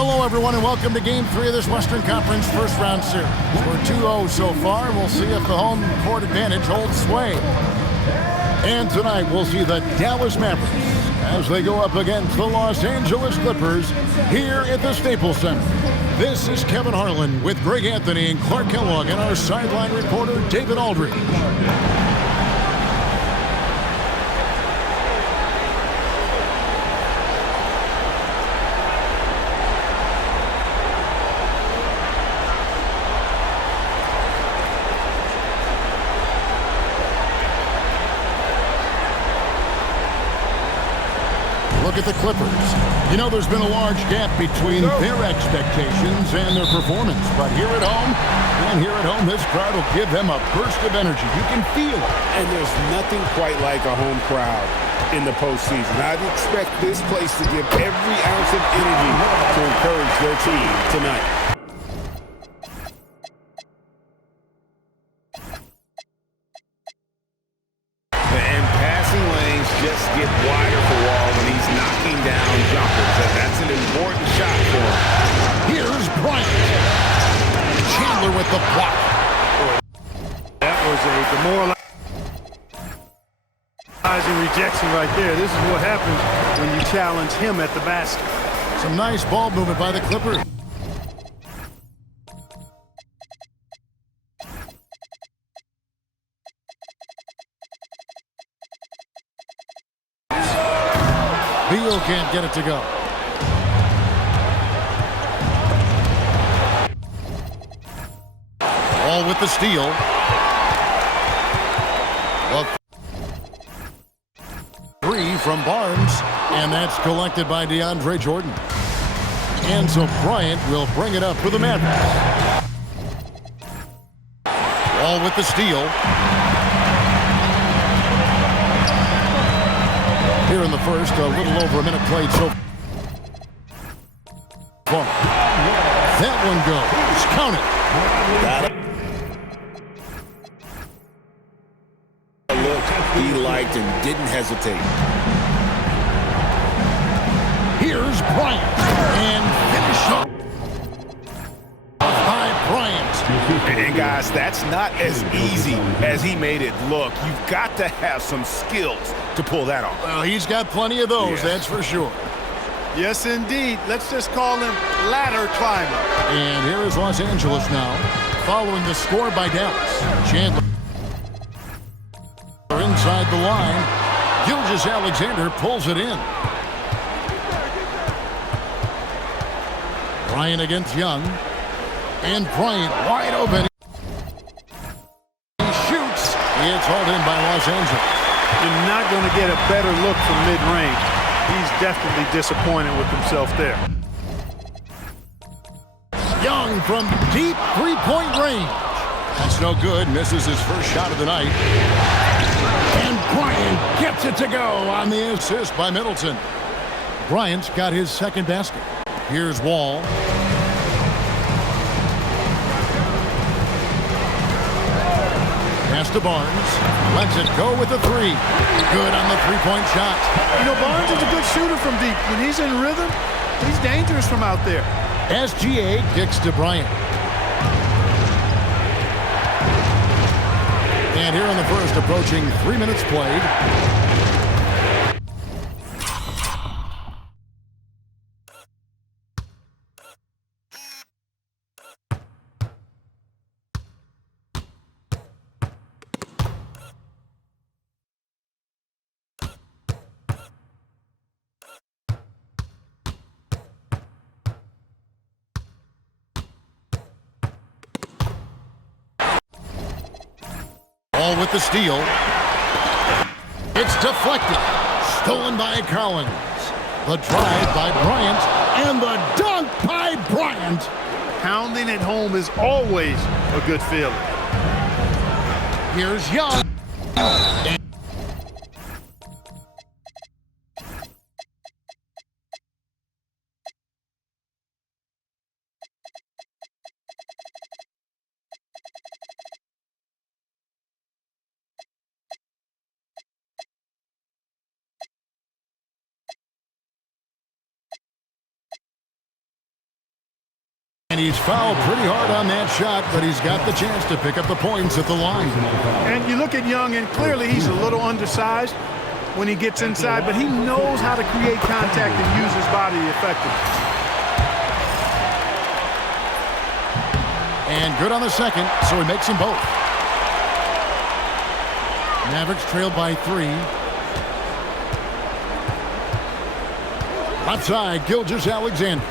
Hello, everyone, and welcome to Game 3 of this Western Conference first-round series. We're 2-0 so far. We'll see if the home court advantage holds sway. And tonight, we'll see the Dallas Mavericks as they go up against the Los Angeles Clippers here at the Staples Center. This is Kevin Harlan with Greg Anthony and Clark Kellogg and our sideline reporter, David Aldridge. Look at the Clippers. You know, there's been a large gap between their expectations and their performance. But here at home, this crowd will give them a burst of energy. You can feel it. And there's nothing quite like a home crowd in the postseason. I'd expect this place to give every ounce of energy to encourage their team tonight. And passing lanes just get wider for Wall when he's knocking down jumpers. And that's an important shot for him. Here's Bryant. Chandler with the block. That was a demoralizing rejection right there. This is what happens when you challenge him at the basket. Some nice ball movement by the Clippers. Beal can't get it to go. All with the steal. A three from Barnes, and that's collected by DeAndre Jordan. And so Bryant will bring it up for the Mavericks. All with the steal. Here in the first, a little over a minute played so far. That one goes. Count it. Got it. A look he liked and didn't hesitate. Here's Bryant. And finish by Bryant. And guys, that's not as easy as he made it look. You've got to have some skills to pull that off. Well, he's got plenty of those, that's for sure. Yes, indeed. Let's just call him ladder climber. And here is Los Angeles now, following the score by Dallas. Chandler inside the line. Gilgeous-Alexander pulls it in. Bryant against Young. And Bryant wide open. He shoots. It's hauled in by Los Angeles. You're not going to get a better look from mid-range. He's definitely disappointed with himself there. Young from deep three-point range. That's no good. Misses his first shot of the night. And Bryant gets it to go on the assist by Middleton. Bryant's got his second basket. Here's Wall. Pass to Barnes. Lets it go with the three. Good on the three-point shot. You know, Barnes is a good shooter from deep. When he's in rhythm, he's dangerous from out there. SGA kicks to Bryant. And here in the first, approaching 3 minutes played. All with the steal. It's deflected. Stolen by Collins. The drive by Bryant. And the dunk by Bryant. Pounding at home is always a good feeling. Here's Young. And he's fouled pretty hard on that shot, but he's got the chance to pick up the points at the line. And you look at Young, and clearly he's a little undersized when he gets inside, but he knows how to create contact and use his body effectively. And good on the second, so he makes them both. Mavericks trailed by 3. Left side, Gilgeous-Alexander.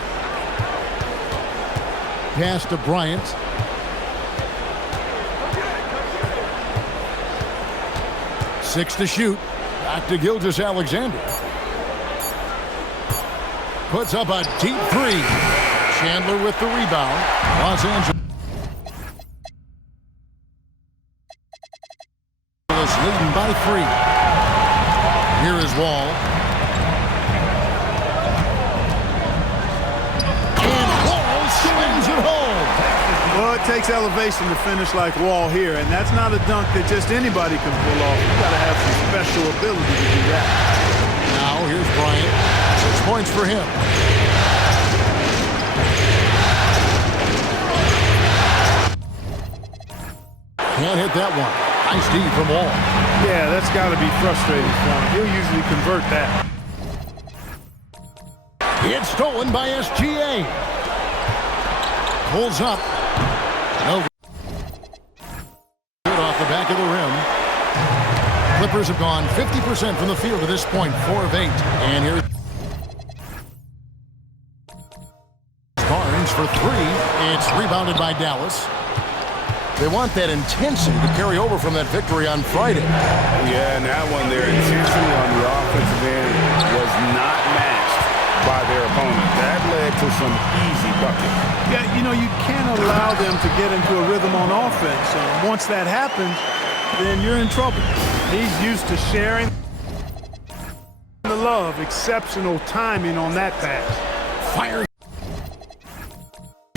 Pass to Bryant. Six to shoot. Back to Gilgeous-Alexander. Puts up a deep 3. Chandler with the rebound. Los Angeles leading by 3. Here is Wall. And Wall swings it home. Well, it takes elevation to finish like Wall here, and that's not a dunk that just anybody can pull off. You got to have some special ability to do that. Now here's Bryant. 6 points for him. Can't hit that one. Nice D from Wall. Yeah, that's got to be frustrating for him. He'll usually convert that. It's stolen by SGA. Pulls up. No good off the back of the rim. Clippers have gone 50% from the field to this point, 4 of 8. And here's Barnes for 3. It's rebounded by Dallas. They want that intensity to carry over from that victory on Friday. Yeah, and that one, their intensity on the offensive end was not matched by their opponent. That led to some easy buckets. Yeah, you know, you can't allow them to get into a rhythm on offense. Once that happens, then you're in trouble. He's used to sharing the love. Exceptional timing on that pass. Fires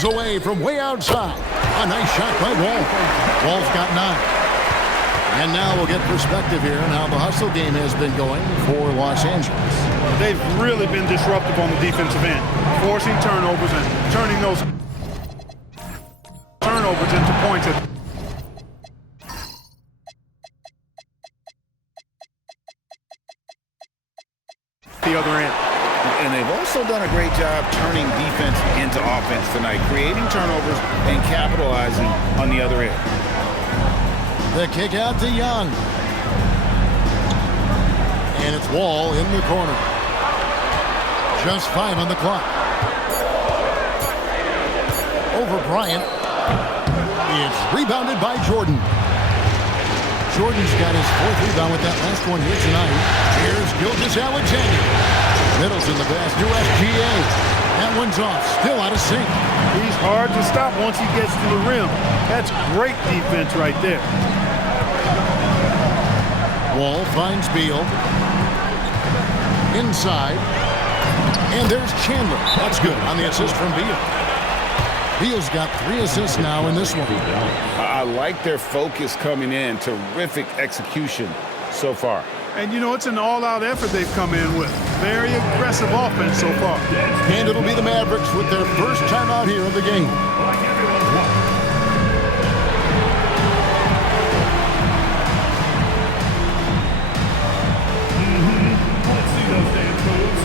away from way outside. A nice shot by Wall. Wall's got 9. And now we'll get perspective here on how the hustle game has been going for Los Angeles. They've really been disruptive on the defensive end, forcing turnovers and turning those turnovers into points at the other end. And they've also done a great job turning defense into offense tonight, creating turnovers and capitalizing on the other end. The kick out to Young. And it's Wall in the corner. Just 5 on the clock. Over Bryant. It's rebounded by Jordan. Jordan's got his 4th rebound with that last one here tonight. Here's Gilgeous-Alexander. Middleton the pass to SGA. That one's off. Still out of sync. He's hard to stop once he gets to the rim. That's great defense right there. Wall finds Beal. Inside. And there's Chandler. That's good on the assist from Beal. Beal's got 3 assists now in this one. I like their focus coming in. Terrific execution so far. And, you know, it's an all-out effort they've come in with. Very aggressive offense so far. And it'll be the Mavericks with their first time out here in the game. Let's see those dance moves.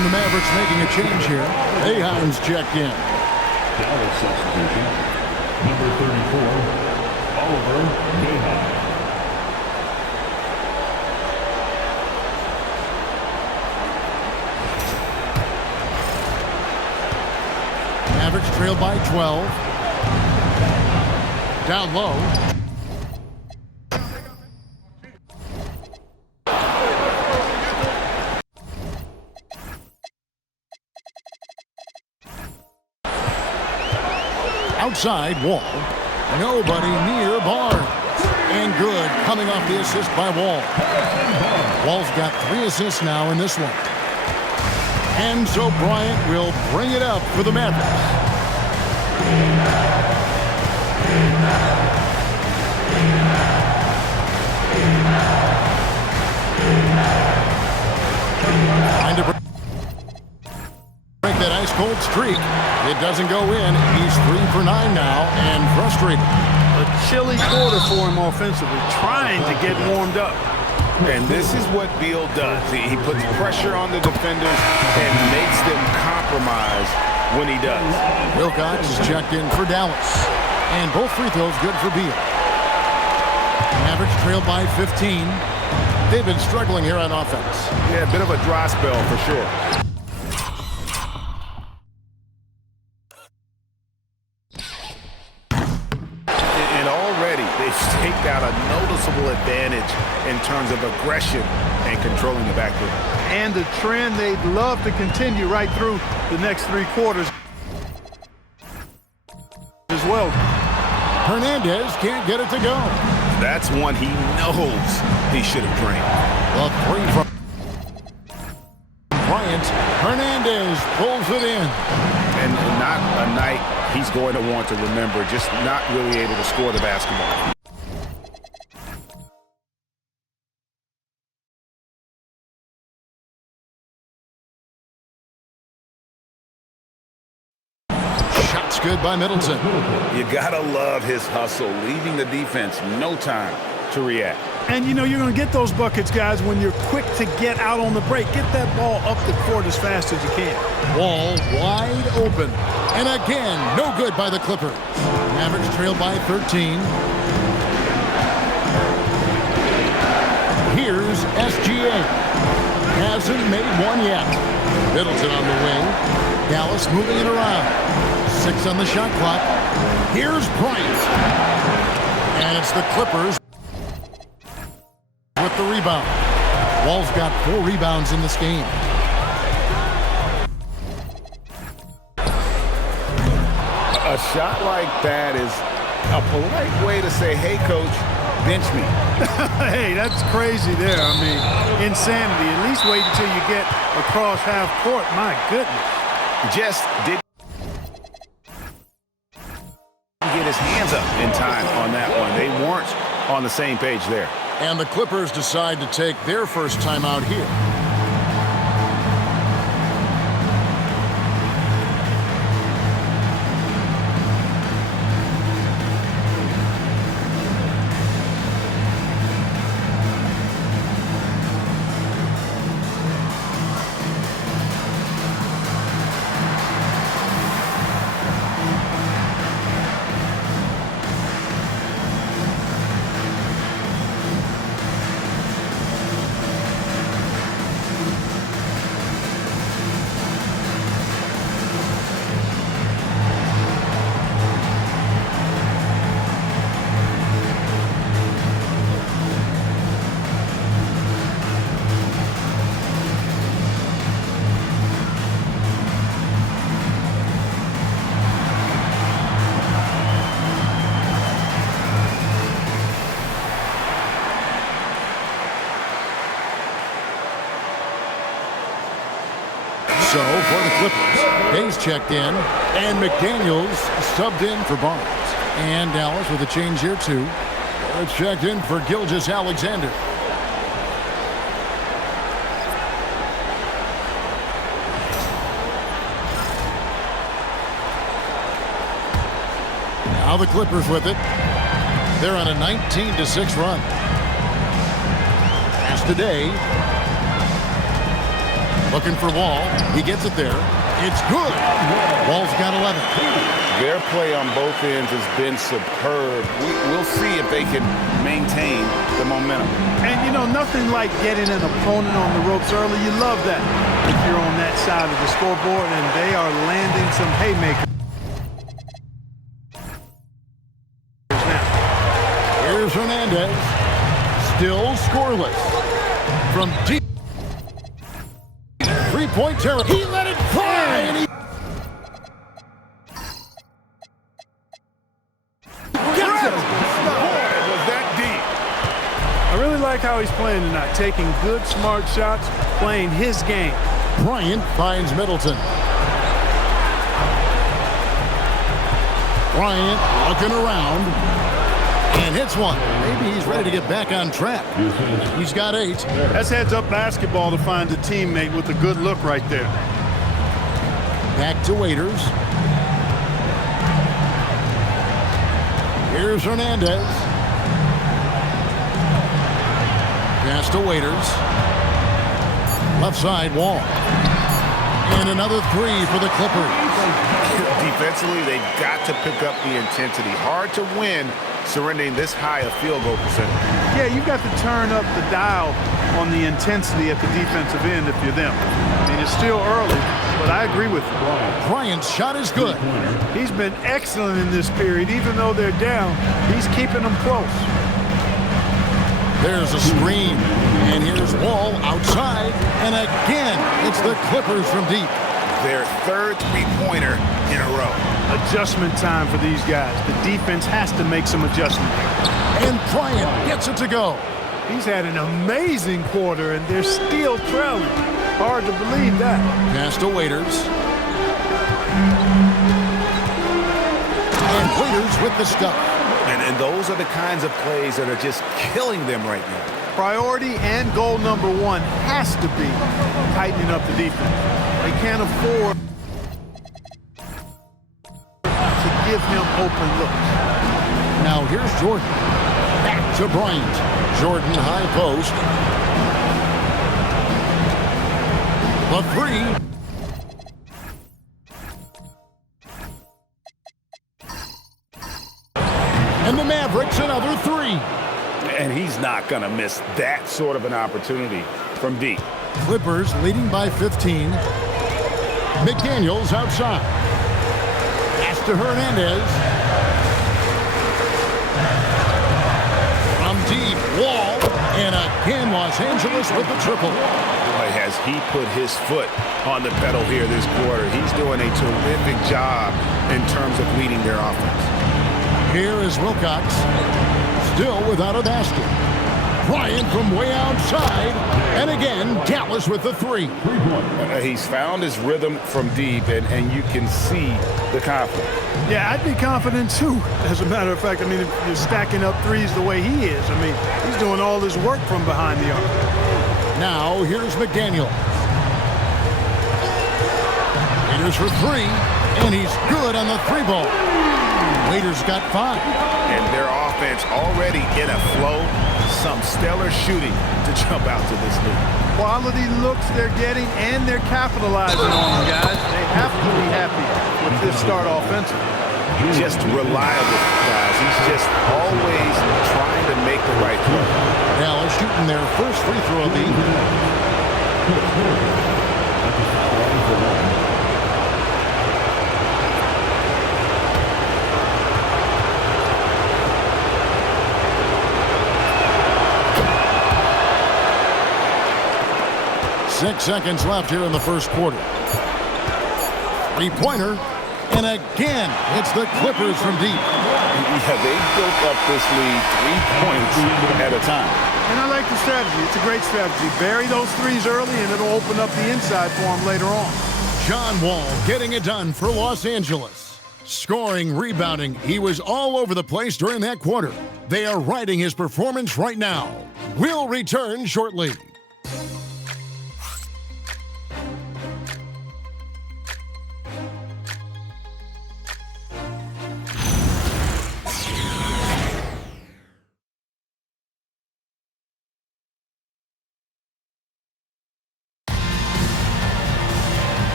The Mavericks making a change here. Aharon's checked in. Dallas substitution. Number 34, Oliver Ahon. trail by 12. Down low. Outside, Wall. Nobody near Barnes. And good, coming off the assist by Wall. Wall's got 3 assists now in this one. And so Bryant will bring it up for the Mavericks. Trying to break that ice-cold streak. It doesn't go in. He's 3 for 9 now and frustrated. A chilly quarter for him offensively, trying to get warmed up. And this is what Beal does. He puts pressure on the defenders and makes them compromise when he does. Wilcox is checked in for Dallas. And both free throws good for Beal. Mavericks trail by 15. They've been struggling here on offense. Yeah, a bit of a dry spell for sure. And already they've staked out a noticeable advantage in terms of aggression and controlling the backcourt. And the trend they'd love to continue right through the next 3 quarters as well. Hernandez can't get it to go. That's one he knows he should have drained. The 3 from Bryant. Hernandez pulls it in. And not a night he's going to want to remember, just not really able to score the basketball. Shots good by Middleton. You gotta love his hustle, leaving the defense no time to react. And you know you're going to get those buckets, guys, when you're quick to get out on the break. Get that ball up the court as fast as you can. Wall wide open. And again, no good by the Clippers. Mavericks trail by 13. Here's SGA. Hasn't made one yet. Middleton on the wing. Dallas moving it around. 6 on the shot clock. Here's Bryant. And it's the Clippers with the rebound. Wall's got 4 rebounds in this game. A shot like that is a polite way to say, hey, coach, bench me. Hey, that's crazy there. I mean, insanity. At least wait until you get across half court. My goodness. Just didn't get his hands up in time on that one. They weren't on the same page there. And the Clippers decide to take their first timeout here. So for the Clippers, Hayes checked in, and McDaniels subbed in for Barnes. And Dallas with a change here too. It's checked in for Gilgeous-Alexander. Now the Clippers with it. They're on a 19-6 run. Pass today. Looking for Wall. He gets it there. It's good. Wall's got 11. Their play on both ends has been superb. We'll see if they can maintain the momentum. And, you know, nothing like getting an opponent on the ropes early. You love that if you're on that side of the scoreboard, and they are landing some haymakers. Here's Hernandez. Still scoreless. From deep. Three-point territory. He let it fly. And he gets it. Boy, was that deep. I really like how he's playing tonight, taking good, smart shots, playing his game. Bryant finds Middleton. Bryant looking around and hits one. Maybe he's ready to get back on track. He's got 8. That's heads-up basketball to find a teammate with a good look right there. Back to Waiters. Here's Hernandez. Pass to Waiters. Left side, Wall. And another 3 for the Clippers. Defensively, they've got to pick up the intensity. Hard to win surrendering this high a field goal percentage. Yeah, you've got to turn up the dial on the intensity at the defensive end if you're them. I mean, it's still early, but I agree with you. Bryant's shot is good. He's been excellent in this period. Even though they're down, he's keeping them close. There's a screen. And here's Wall outside. And again, it's the Clippers from deep. Their third three-pointer in a row. Adjustment time for these guys. The defense has to make some adjustment. And Bryant gets it to go. He's had an amazing quarter, and they're still trailing. Hard to believe that. Pass to Waiters. And Waiters with the stuff. And those are the kinds of plays that are just killing them right now. Priority and goal number 1 has to be tightening up the defense. They can't afford to give him open looks. Now here's Jordan. Back to Bryant. Jordan high post. The 3. And the Mavericks another 3. And he's not going to miss that sort of an opportunity from deep. Clippers leading by 15. McDaniels outside. Pass to Hernandez. From deep, Wall. And again, Los Angeles with the triple. Boy, has he put his foot on the pedal here this quarter. He's doing a terrific job in terms of leading their offense. Here is Wilcox. Still without a basket. Bryant from way outside. And again, Dallas with the 3. He's found his rhythm from deep, and you can see the confidence. Yeah, I'd be confident too, as a matter of fact. I mean, if you're stacking up threes the way he is, I mean, he's doing all his work from behind the arc. Now, here's McDaniel. Waiters for 3, and he's good on the 3-ball. Waiters got 5. And their offense already in a flow. Some stellar shooting to jump out to this lead. Quality looks they're getting, and they're capitalizing on them, guys. They have to be happy with this start offensively. Just reliable, guys. He's just always trying to make the right play. Dallas shooting their first free throw of the evening. 6 seconds left here in the first quarter. Three-pointer, and again, it's the Clippers from deep. Yeah, they built up this lead 3 points at a time. And I like the strategy. It's a great strategy. Bury those threes early, and it'll open up the inside for them later on. John Wall getting it done for Los Angeles. Scoring, rebounding, he was all over the place during that quarter. They are riding his performance right now. We'll return shortly.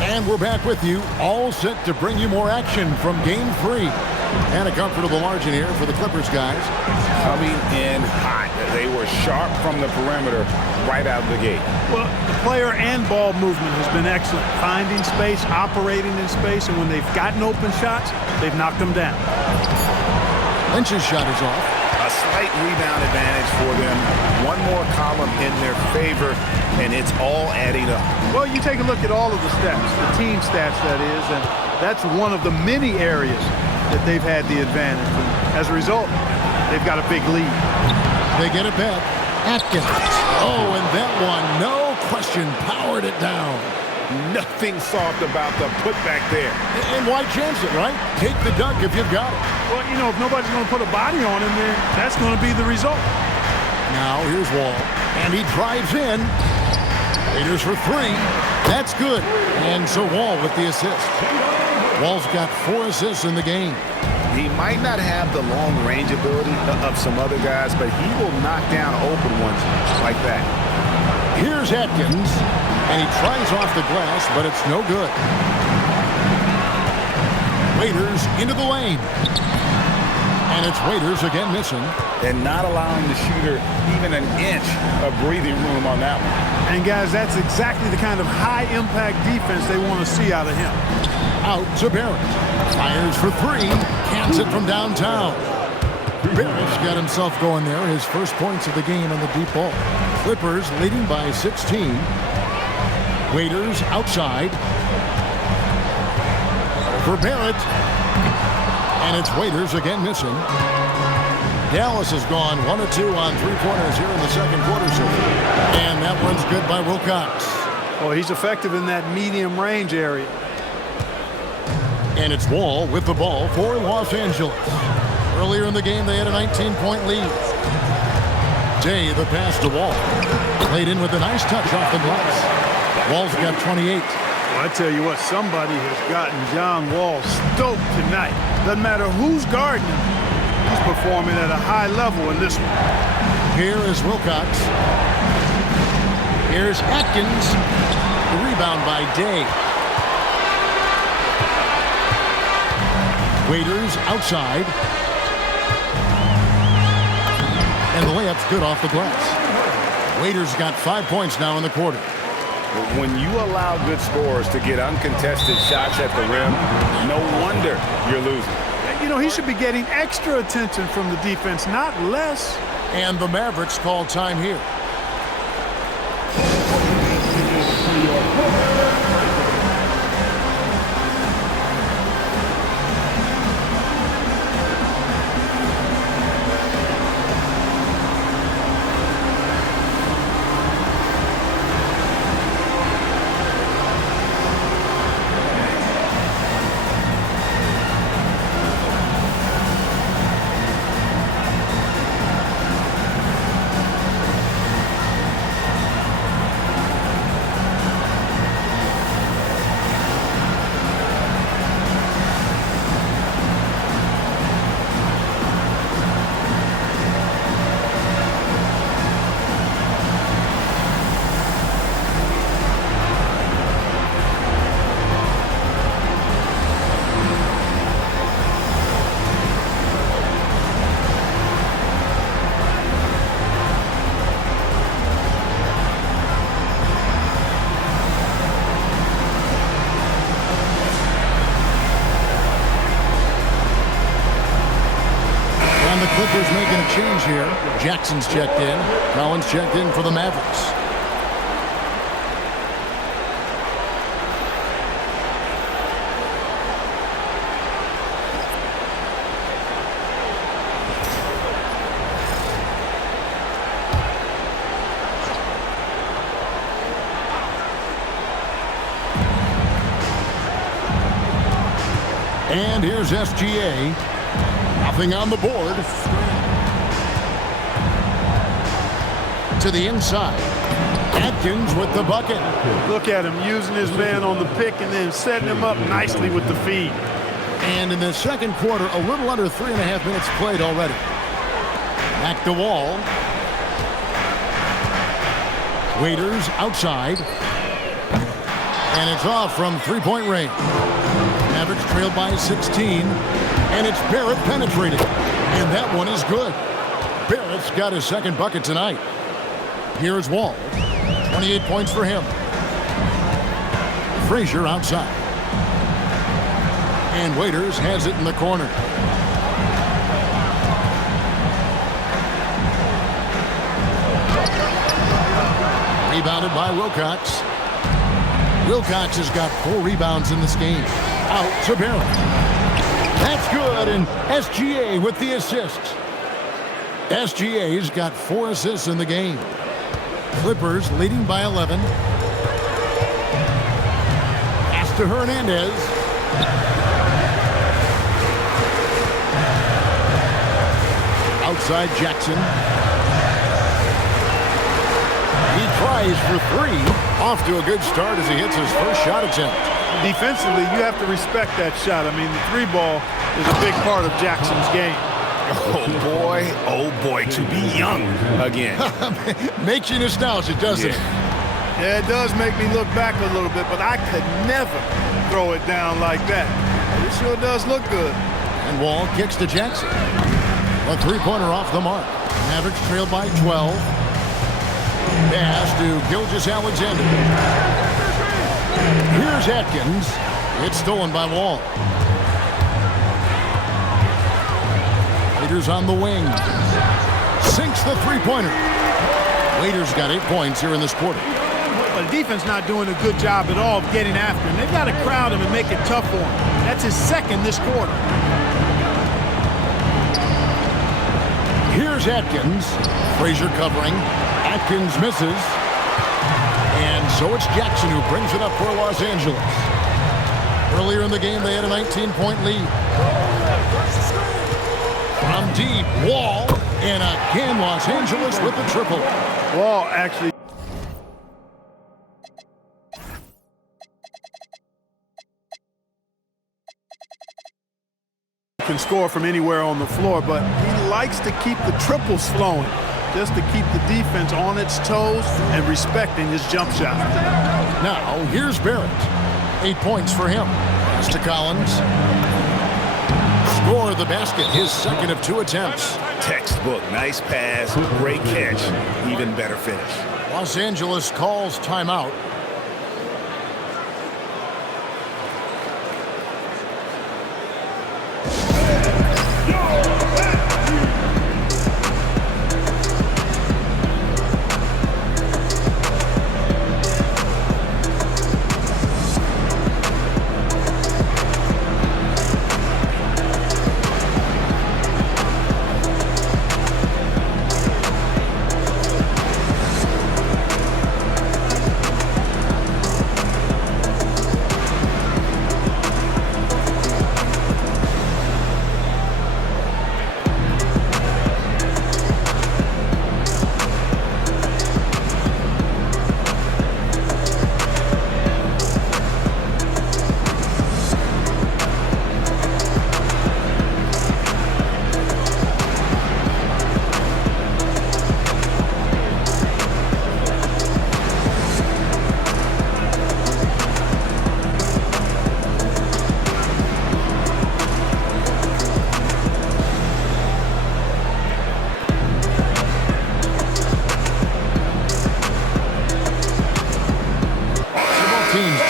And we're back with you, all set to bring you more action from Game 3. And a comfortable margin here for the Clippers guys. Coming in hot. They were sharp from the perimeter right out of the gate. Well, the player and ball movement has been excellent. Finding space, operating in space, and when they've gotten open shots, they've knocked them down. Lynch's shot is off. A slight rebound advantage for them. One more column in their favor, and it's all adding up. Well, you take a look at all of the stats, the team stats, that is, and that's one of the many areas that they've had the advantage. And as a result, they've got a big lead. They get it back. Atkins. Oh, and that one, no question, powered it down. Nothing soft about the putback there. And why chance it, right? Take the dunk if you've got it. Well, you know, if nobody's going to put a body on him, then that's going to be the result. Now here's Wall, and he drives in. Raiders for three. That's good. And so Wall with the assist. Wall's got 4 assists in the game. He might not have the long-range ability of some other guys, but he will knock down open ones like that. Here's Atkins, and he tries off the glass, but it's no good. Waiters into the lane. And it's Waiters again missing. And not allowing the shooter even an inch of breathing room on that one. And, guys, that's exactly the kind of high-impact defense they want to see out of him. Out to Barrett. Fires for 3. Cans it from downtown. Barrett's got himself going there. His first points of the game on the deep ball. Clippers leading by 16. Waiters outside. For Barrett. And it's Waiters again missing. Dallas has gone 1 of 2 on 3-pointers here in the second quarter so far. And that one's good by Wilcox. Well, he's effective in that medium range area. And it's Wall with the ball for Los Angeles. Earlier in the game, they had a 19-point lead. Day, the pass to Wall. Played in with a nice touch off the glass. Wall's got 28. Well, I tell you what, somebody has gotten John Wall stoked tonight. Doesn't matter who's guarding him. He's performing at a high level in this one. Here is Wilcox. Here's Atkins. The rebound by Day. Waiters outside. And the layup's good off the glass. Waiters got 5 points now in the quarter. When you allow good scorers to get uncontested shots at the rim, no wonder you're losing. You know, he should be getting extra attention from the defense, not less. And the Mavericks call time here. Clippers making a change here. Jackson's checked in. Collins checked in for the Mavericks. And here's SGA. Nothing on the board. To the inside. Atkins with the bucket. Look at him using his man on the pick and then setting him up nicely with the feed. And in the second quarter, a little under 3.5 minutes played already. Back to Wall. Waiters outside. And it's off from three-point range. Mavericks trailed by 16. And it's Barrett penetrating. And that one is good. Barrett's got his second bucket tonight. Here's Wall. 28 points for him. Frazier outside. And Waiters has it in the corner. Rebounded by Wilcox. Wilcox has got 4 rebounds in this game. Out to Barron. That's good, and SGA with the assist. SGA's got 4 assists in the game. Clippers leading by 11. Pass to Hernandez. Outside Jackson. He tries for 3. Off to a good start as he hits his first shot attempt. Defensively, you have to respect that shot. I mean, the 3 ball is a big part of Jackson's game. Oh boy, to be young again. Makes you nostalgic, doesn't it? Yeah, it does make me look back a little bit, but I could never throw it down like that. It sure does look good. And Wall kicks to Jackson. A 3-pointer off the mark. Mavericks trailed by 12. Pass to Gilgeous-Alexander. Here's Atkins. It's stolen by Wall. Waiters on the wing. Sinks the 3-pointer. Waiters got 8 points here in this quarter. But the defense not doing a good job at all of getting after him. They've got to crowd him and make it tough for him. That's his 2nd this quarter. Here's Atkins. Frazier covering. Atkins misses. And so it's Jackson who brings it up for Los Angeles. Earlier in the game, they had a 19-point lead. From deep, Wall, and again Los Angeles with the triple. Wall actually can score from anywhere on the floor, but he likes to keep the triples flowing, just to keep the defense on its toes and respecting his jump shot. Now, here's Barrett. 8 points for him. Pass to Collins. Score the basket, his 2nd of 2 attempts. Textbook, nice pass, great catch, even better finish. Los Angeles calls timeout.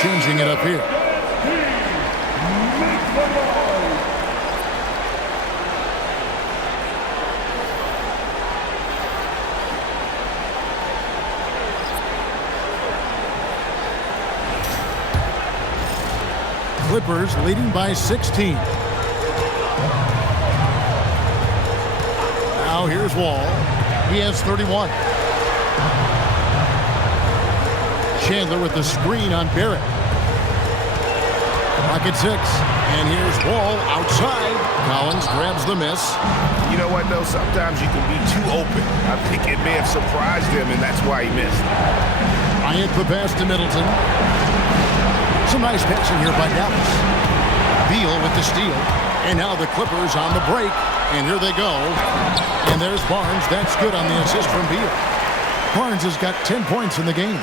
Changing it up here. Clippers leading by 16. Now here's Wall. He has 31. Chandler with the screen on Barrett. Pocket 6. And here's Wall outside. Collins grabs the miss. You know what, though? Sometimes you can be too open. I think it may have surprised him, and that's why he missed. Bryant the pass to Middleton. Some nice passing here by Dallas. Beal with the steal. And now the Clippers on the break. And here they go. And there's Barnes. That's good on the assist from Beal. Barnes has got 10 points in the game.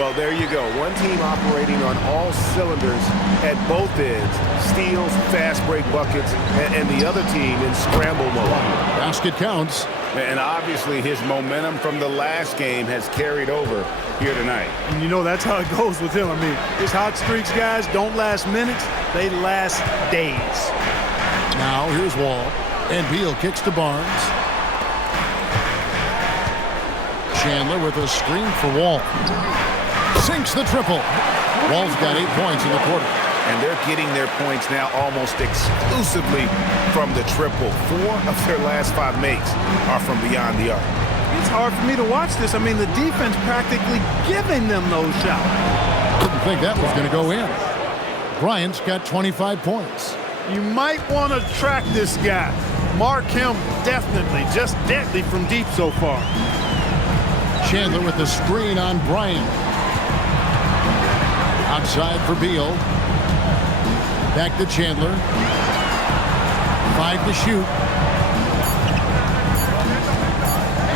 Well, there you go. One team operating on all cylinders at both ends. Steals, fast break buckets, and the other team in scramble mode. Basket counts. And obviously his momentum from the last game has carried over here tonight. And you know that's how it goes with him. I mean, his hot streaks, guys, don't last minutes. They last days. Now here's Wall. And Beal kicks to Barnes. Chandler with a screen for Wall. Sinks the triple. Wall's got 8 points in the quarter. And they're getting their points now almost exclusively from the triple. 4 of their last 5 makes are from beyond the arc. It's hard for me to watch this. I mean, the defense practically giving them those shots. Didn't think that was going to go in. Bryant's got 25 points. You might want to track this guy. Mark him definitely. Just deadly from deep so far. Chandler with the screen on Bryant. Outside for Beal. Back to Chandler. 5 to shoot.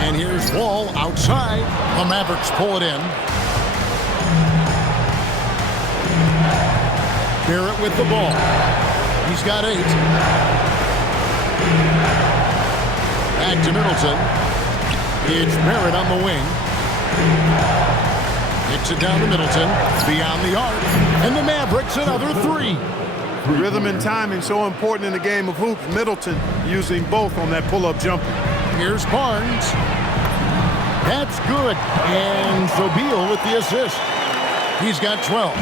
And here's Wall outside. The Mavericks pull it in. Barrett with the ball. He's got 8. Back to Middleton. It's Barrett on the wing. Hits it down to Middleton. Beyond the arc. And the Mavericks another 3. Rhythm and timing so important in the game of hoops. Middleton using both on that pull-up jumper. Here's Barnes. That's good. And so Beal with the assist. He's got 12.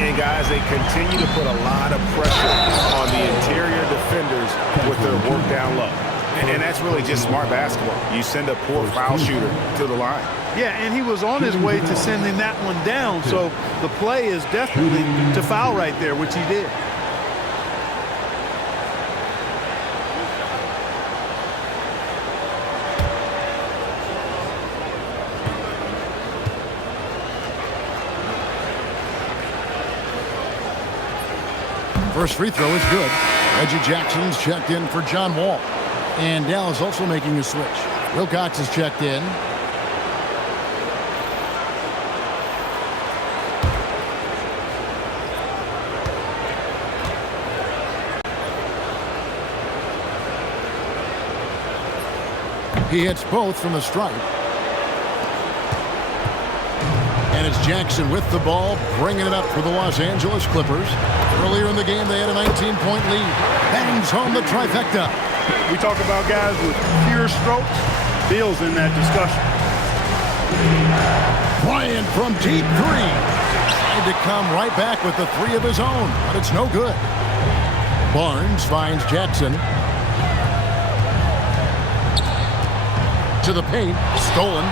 And guys, they continue to put a lot of pressure on the interior defenders with their work down low. And that's really just smart basketball. You send a poor foul shooter to the line. Yeah, and he was on his way to sending that one down, so the play is definitely to foul right there, which he did. First free throw is good. Reggie Jackson's checked in for John Wall. And Dallas also making a switch. Wilcox is checked in. He hits both from the stripe. And it's Jackson with the ball, bringing it up for the Los Angeles Clippers. Earlier in the game, they had a 19-point lead. Bangs home the trifecta. We talk about guys with pure strokes. Beal's in that discussion. Bryant from deep 3. Tried to come right back with the 3 of his own, but it's no good. Barnes finds Jackson. To the paint. Stolen.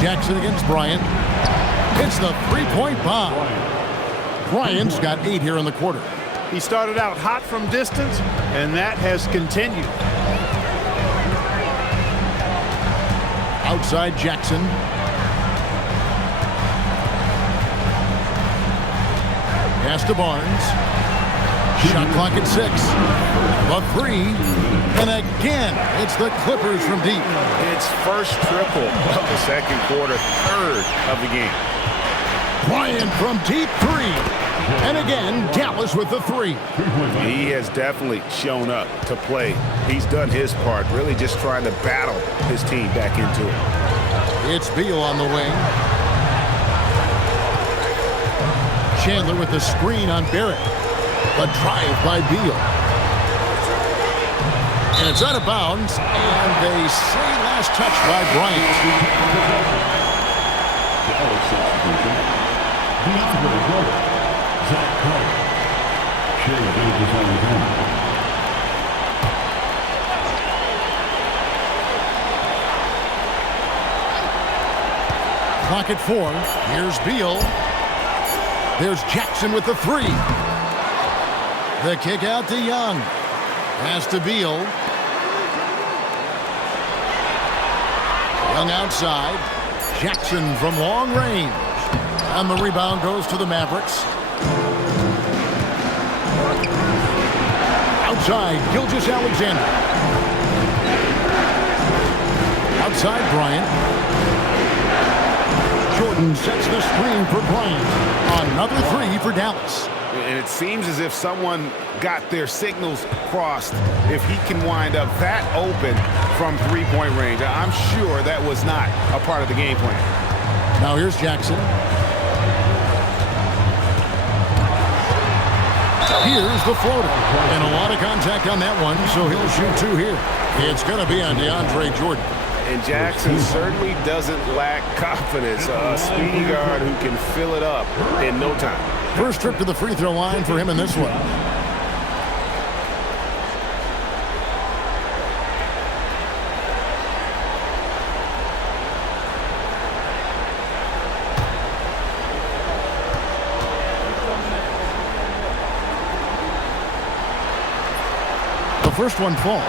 Jackson against Bryant. It's the 3-point bomb. Bryant's got 8 here in the quarter. He started out hot from distance, and that has continued. Outside Jackson. Pass to Barnes. Shot clock at 6. A 3. And again, it's the Clippers from deep. It's first triple of the second quarter, 3rd of the game. Bryant from deep 3. And again, Dallas with the 3. He has definitely shown up to play. He's done his part, really just trying to battle his team back into it. It's Beal on the wing. Chandler with the screen on Barrett. The drive by Beal. And it's out of bounds, and they say last touch by Bryant. Dallas substitution. DeAndre Jordan. Zach Carter. Shea Gilgeous Alexander. Clock at 4. Here's Beal. There's Jackson with the 3. The kick out to Young. Pass to Beal. Young outside. Jackson from long range. And the rebound goes to the Mavericks. Outside, Gilgeous Alexander. Outside, Bryant. Jordan sets the screen for Bryant. Another 3 for Dallas. And it seems as if someone got their signals crossed if he can wind up that open from 3-point range. I'm sure that was not a part of the game plan. Now here's Jackson. Here's the floater. And a lot of contact contact on that one, so he'll shoot 2 here. It's going to be on DeAndre Jordan. And Jackson certainly doesn't lack confidence. A speedy guard who can fill it up in no time. First trip to the free throw line for him in this one. The first one falls.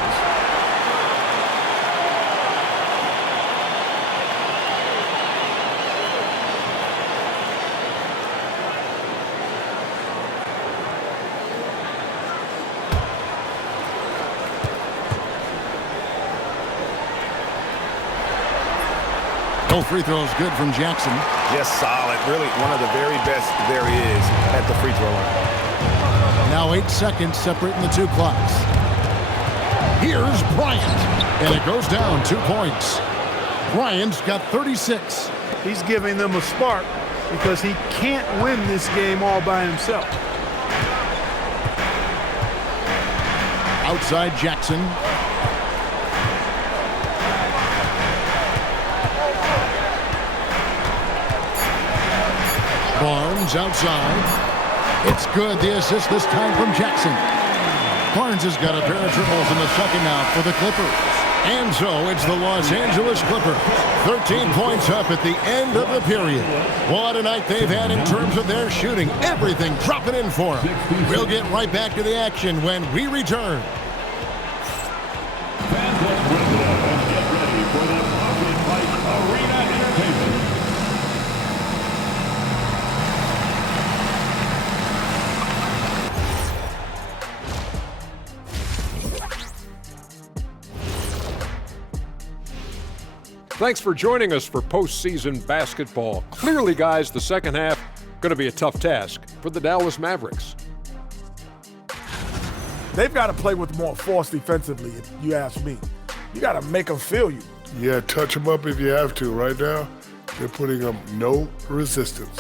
No free throws good from Jackson. Just solid. Really one of the very best there is at the free throw line. Now 8 seconds separating the two clocks. Here's Bryant. And it goes down 2 points. Bryant's got 36. He's giving them a spark because he can't win this game all by himself. Outside Jackson. Barnes outside. It's good. The assist this time from Jackson. Barnes has got a pair of triples in the second now for the Clippers. And so it's the Los Angeles Clippers. 13 points up at the end of the period. What a night they've had in terms of their shooting. Everything dropping in for them. We'll get right back to the action when we return. Fans, let's wrap it up and get ready for the Pocket Fight Arena Entertainment. Thanks for joining us for postseason basketball. Clearly, guys, the second half going to be a tough task for the Dallas Mavericks. They've got to play with more force defensively, if you ask me. You got to make them feel you. Yeah, touch them up if you have to. Right now, they're putting up no resistance.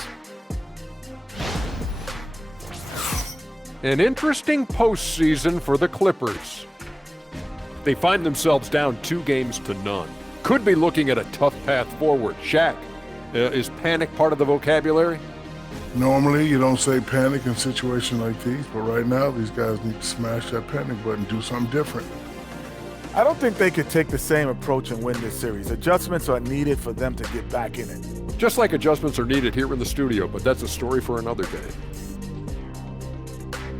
An interesting postseason for the Clippers. They find themselves down 2 games to none. Could be looking at a tough path forward. Shaq, is panic part of the vocabulary? Normally, you don't say panic in situations like these, but right now, these guys need to smash that panic button, do something different. I don't think they could take the same approach and win this series. Adjustments are needed for them to get back in it. Just like adjustments are needed here in the studio, but that's a story for another day.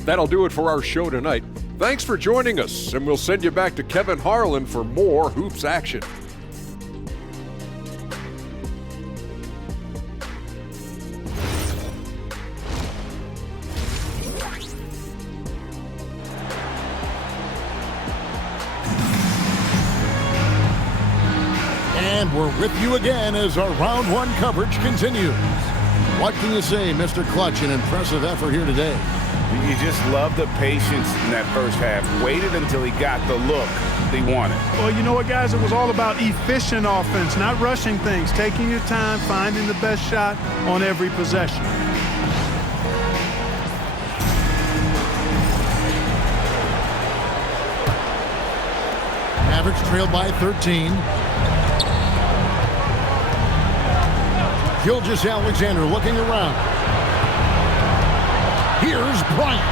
That'll do it for our show tonight. Thanks for joining us, and we'll send you back to Kevin Harlan for more hoops action. And we're with you again as our round 1 coverage continues. What can you say, Mr. Clutch? An impressive effort here today. You just love the patience in that first half. Waited until he got the look he wanted. Well, you know what, guys? It was all about efficient offense, not rushing things, taking your time, finding the best shot on every possession. Mavericks trailed by 13. Gilgeous-Alexander looking around. Here's Bryant.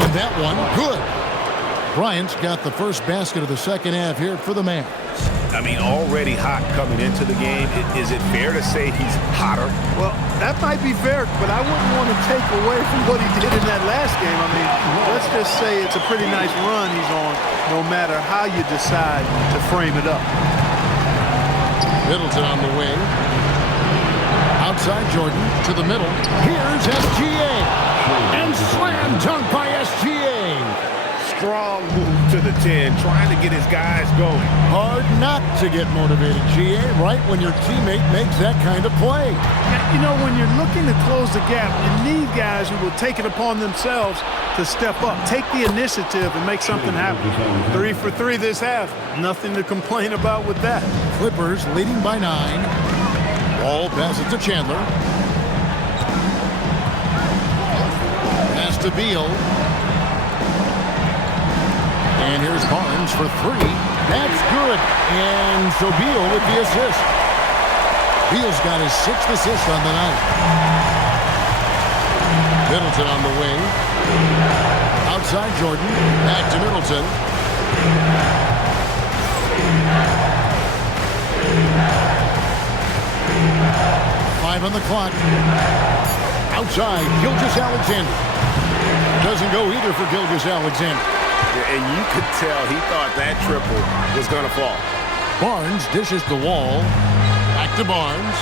And that one, good. Bryant's got the first basket of the second half here for the Mavs. I mean, already hot coming into the game. Is it fair to say he's hotter? Well, that might be fair, but I wouldn't want to take away from what he did in that last game. I mean, let's just say it's a pretty nice run he's on, no matter how you decide to frame it up. Middleton on the wing. Outside Jordan to the middle. Here's SGA. And slam dunk by SGA. Strong move to the 10, trying to get his guys going. Hard not to get motivated, GA, right when your teammate makes that kind of play. Now, you know, when you're looking to close the gap, you need guys who will take it upon themselves to step up, take the initiative, and make something happen. 3 for 3 this half. Nothing to complain about with that. Clippers leading by 9. Ball passes to Chandler. Pass to Beal. Here's Barnes for three. That's good. And so Beal with the assist. Beal's got his 6th assist on the night. Middleton on the wing. Outside Jordan. Back to Middleton. Five on the clock. Outside, Gilgeous-Alexander. Doesn't go either for Gilgeous-Alexander. And you could tell he thought that triple was going to fall. Barnes dishes the wall. Back to Barnes.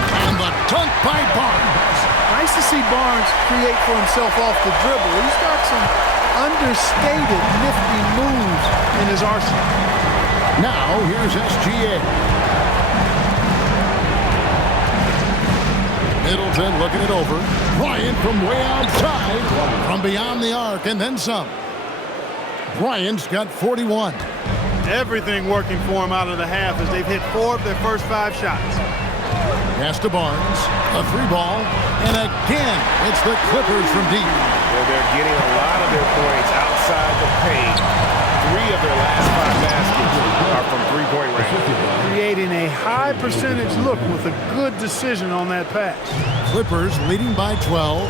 And the dunk by Barnes. Nice to see Barnes create for himself off the dribble. He's got some understated, nifty moves in his arsenal. Now, here's SGA. Middleton looking it over. Bryant from way outside, from beyond the arc, and then some. Bryant's got 41. Everything working for him out of the half as they've hit 4 of their first 5 shots. Pass to Barnes, a 3-ball, and again, it's the Clippers from deep. Well, they're getting a lot of their points outside the paint. 3 of their last 5 baskets are from three-point range. Creating a high percentage look with a good decision on that pass. Clippers leading by 12.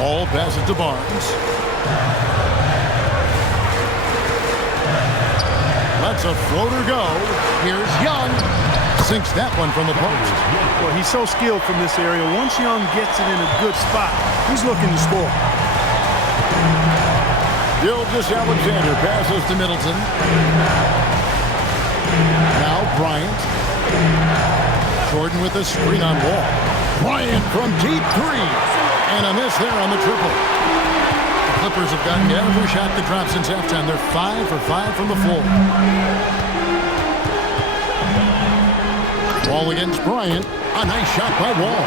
Wall passes to Barnes. Lets a floater go. Here's Young. Sinks that one from the post. Well, he's so skilled from this area. Once Young gets it in a good spot, he's looking to score. Gilgeous-Alexander passes to Middleton. Now Bryant. Jordan with a screen on Wall. Bryant from deep 3. And a miss there on the triple. The Clippers have gotten every shot that dropped since halftime. They're 5 for 5 from the floor. Wall against Bryant. A nice shot by Wall.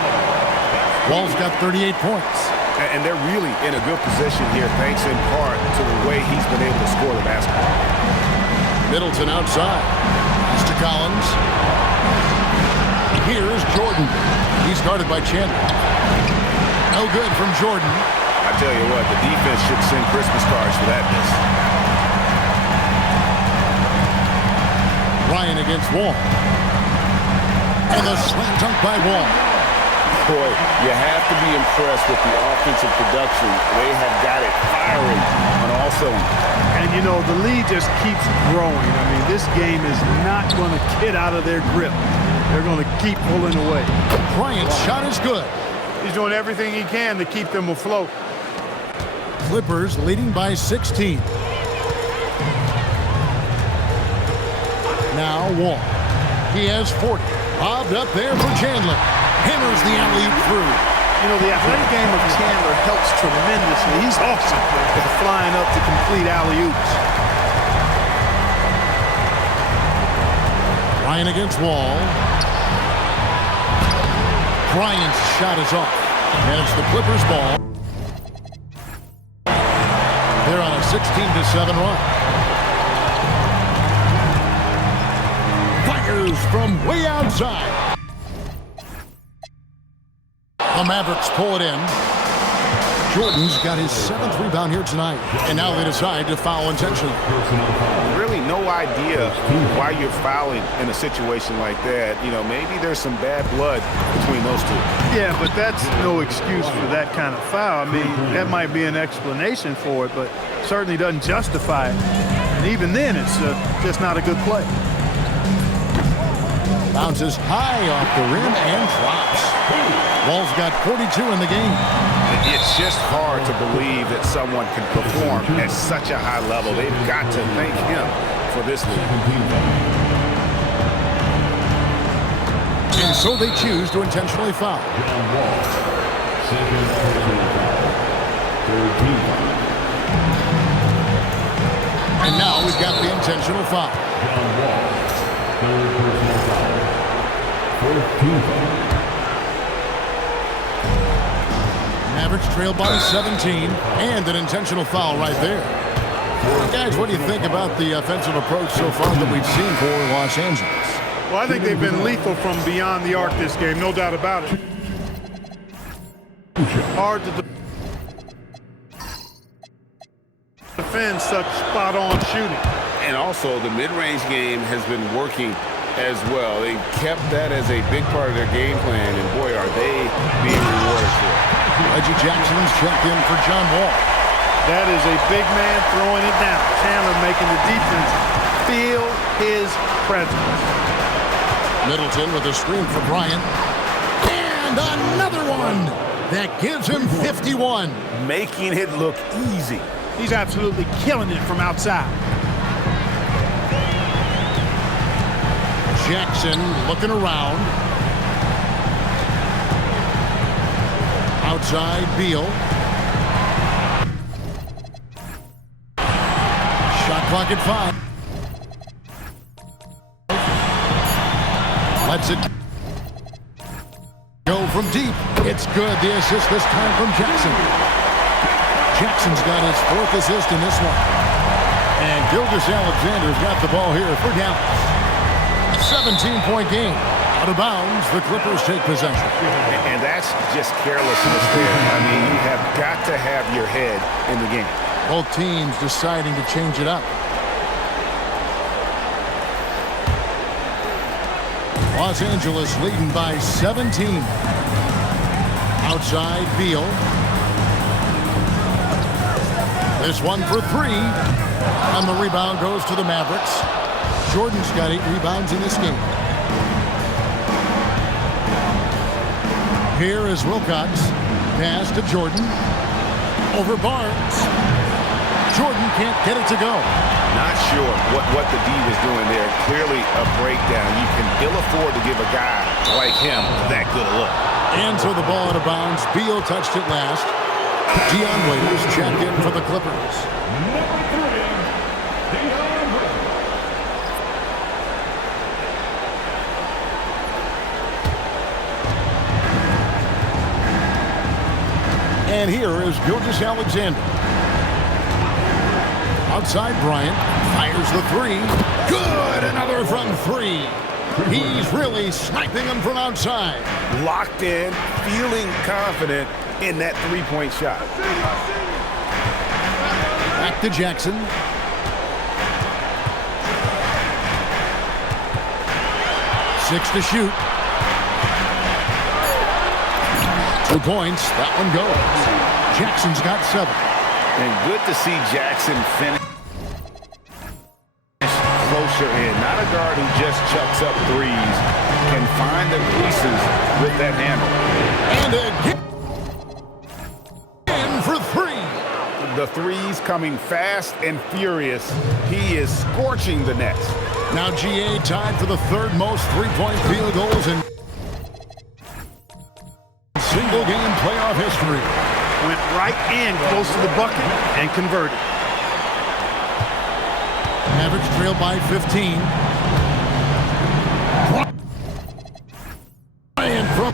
Wall's got 38 points. And they're really in a good position here, thanks in part to the way he's been able to score the basketball. Middleton outside. Pass to Collins. Here's Jordan. He's guarded by Chandler. No good from Jordan. I tell you what, the defense should send Christmas cards for that miss. Bryant against Wall. And the slam dunk by Wall. Boy, you have to be impressed with the offensive production. They have got it firing on all cylinders. And, you know, the lead just keeps growing. I mean, this game is not going to get out of their grip. They're going to keep pulling away. Bryant's shot is good. He's doing everything he can to keep them afloat. Clippers leading by 16. Now Wall. He has 40. Bobbed up there for Chandler. Hammers the alley-oop through. You know, the athletic game of Chandler helps tremendously. He's awesome at flying up to complete alley-oops. Bryant against Wall. Bryant's shot is off. And it's the Clippers' ball. They're on a 16-7 run. Fires from way outside. The Mavericks pull it in. Jordan's got his 7th rebound here tonight. And now they decide to foul intentionally. Really no idea why you're fouling in a situation like that. You know, maybe there's some bad blood between those two. Yeah, but that's no excuse for that kind of foul. I mean, that might be an explanation for it, but certainly doesn't justify it. And even then, it's just not a good play. Bounces high off the rim and drops. Wall's got 42 in the game. It's just hard to believe that someone can perform at such a high level. They've got to thank him for this lead. And so they choose to intentionally foul. And now we've got the intentional foul. Mavericks trail by 17, and an intentional foul right there. Guys, what do you think about the offensive approach so far that we've seen for Los Angeles? Well, I think they've been lethal from beyond the arc this game, no doubt about it. Hard to defend such spot-on shooting. And also, the mid-range game has been working as well. They kept that as a big part of their game plan, and boy, are they being rewarded for it. Reggie Jackson's checked in for John Wall. That is a big man throwing it down. Chandler making the defense feel his presence. Middleton with a screen for Bryant. And another one that gives him 51. Making it look easy. He's absolutely killing it from outside. Jackson looking around. Outside, Beal. Shot clock at 5. Lets it go from deep. It's good. The assist this time from Jackson. Jackson's got his 4th assist in this one. And Gilgeous-Alexander's got the ball here for Dallas. 17-point game. Out of bounds, the Clippers take possession. And that's just carelessness there. I mean, you have got to have your head in the game. Both teams deciding to change it up. Los Angeles leading by 17. Outside, Beal. This one for 3. And the rebound goes to the Mavericks. Jordan's got 8 rebounds in this game. Here is Wilcox. Pass to Jordan. Over Barnes. Jordan can't get it to go. Not sure what the D was doing there. Clearly a breakdown. You can ill afford to give a guy like him that good a look. And so the ball out of bounds. Beal touched it last. Dion Waiters checked in for the Clippers. Number 3, Dion Waiters. And here is Gilgeous-Alexander. Outside, Bryant fires the 3. Good! Another from 3. He's really sniping them from outside. Locked in, feeling confident in that three-point shot. Back to Jackson. Six to shoot. 2 points. That one goes. Jackson's got 7. And good to see Jackson finish closer in. Not a guard who just chucks up threes. Can find the creases with that handle. And again for 3. The threes coming fast and furious. He is scorching the nets. Now GA tied for the 3rd most 3-point field goals in single-game playoff history. Went right in close to the bucket and converted. Mavericks trail by 15. Bryant from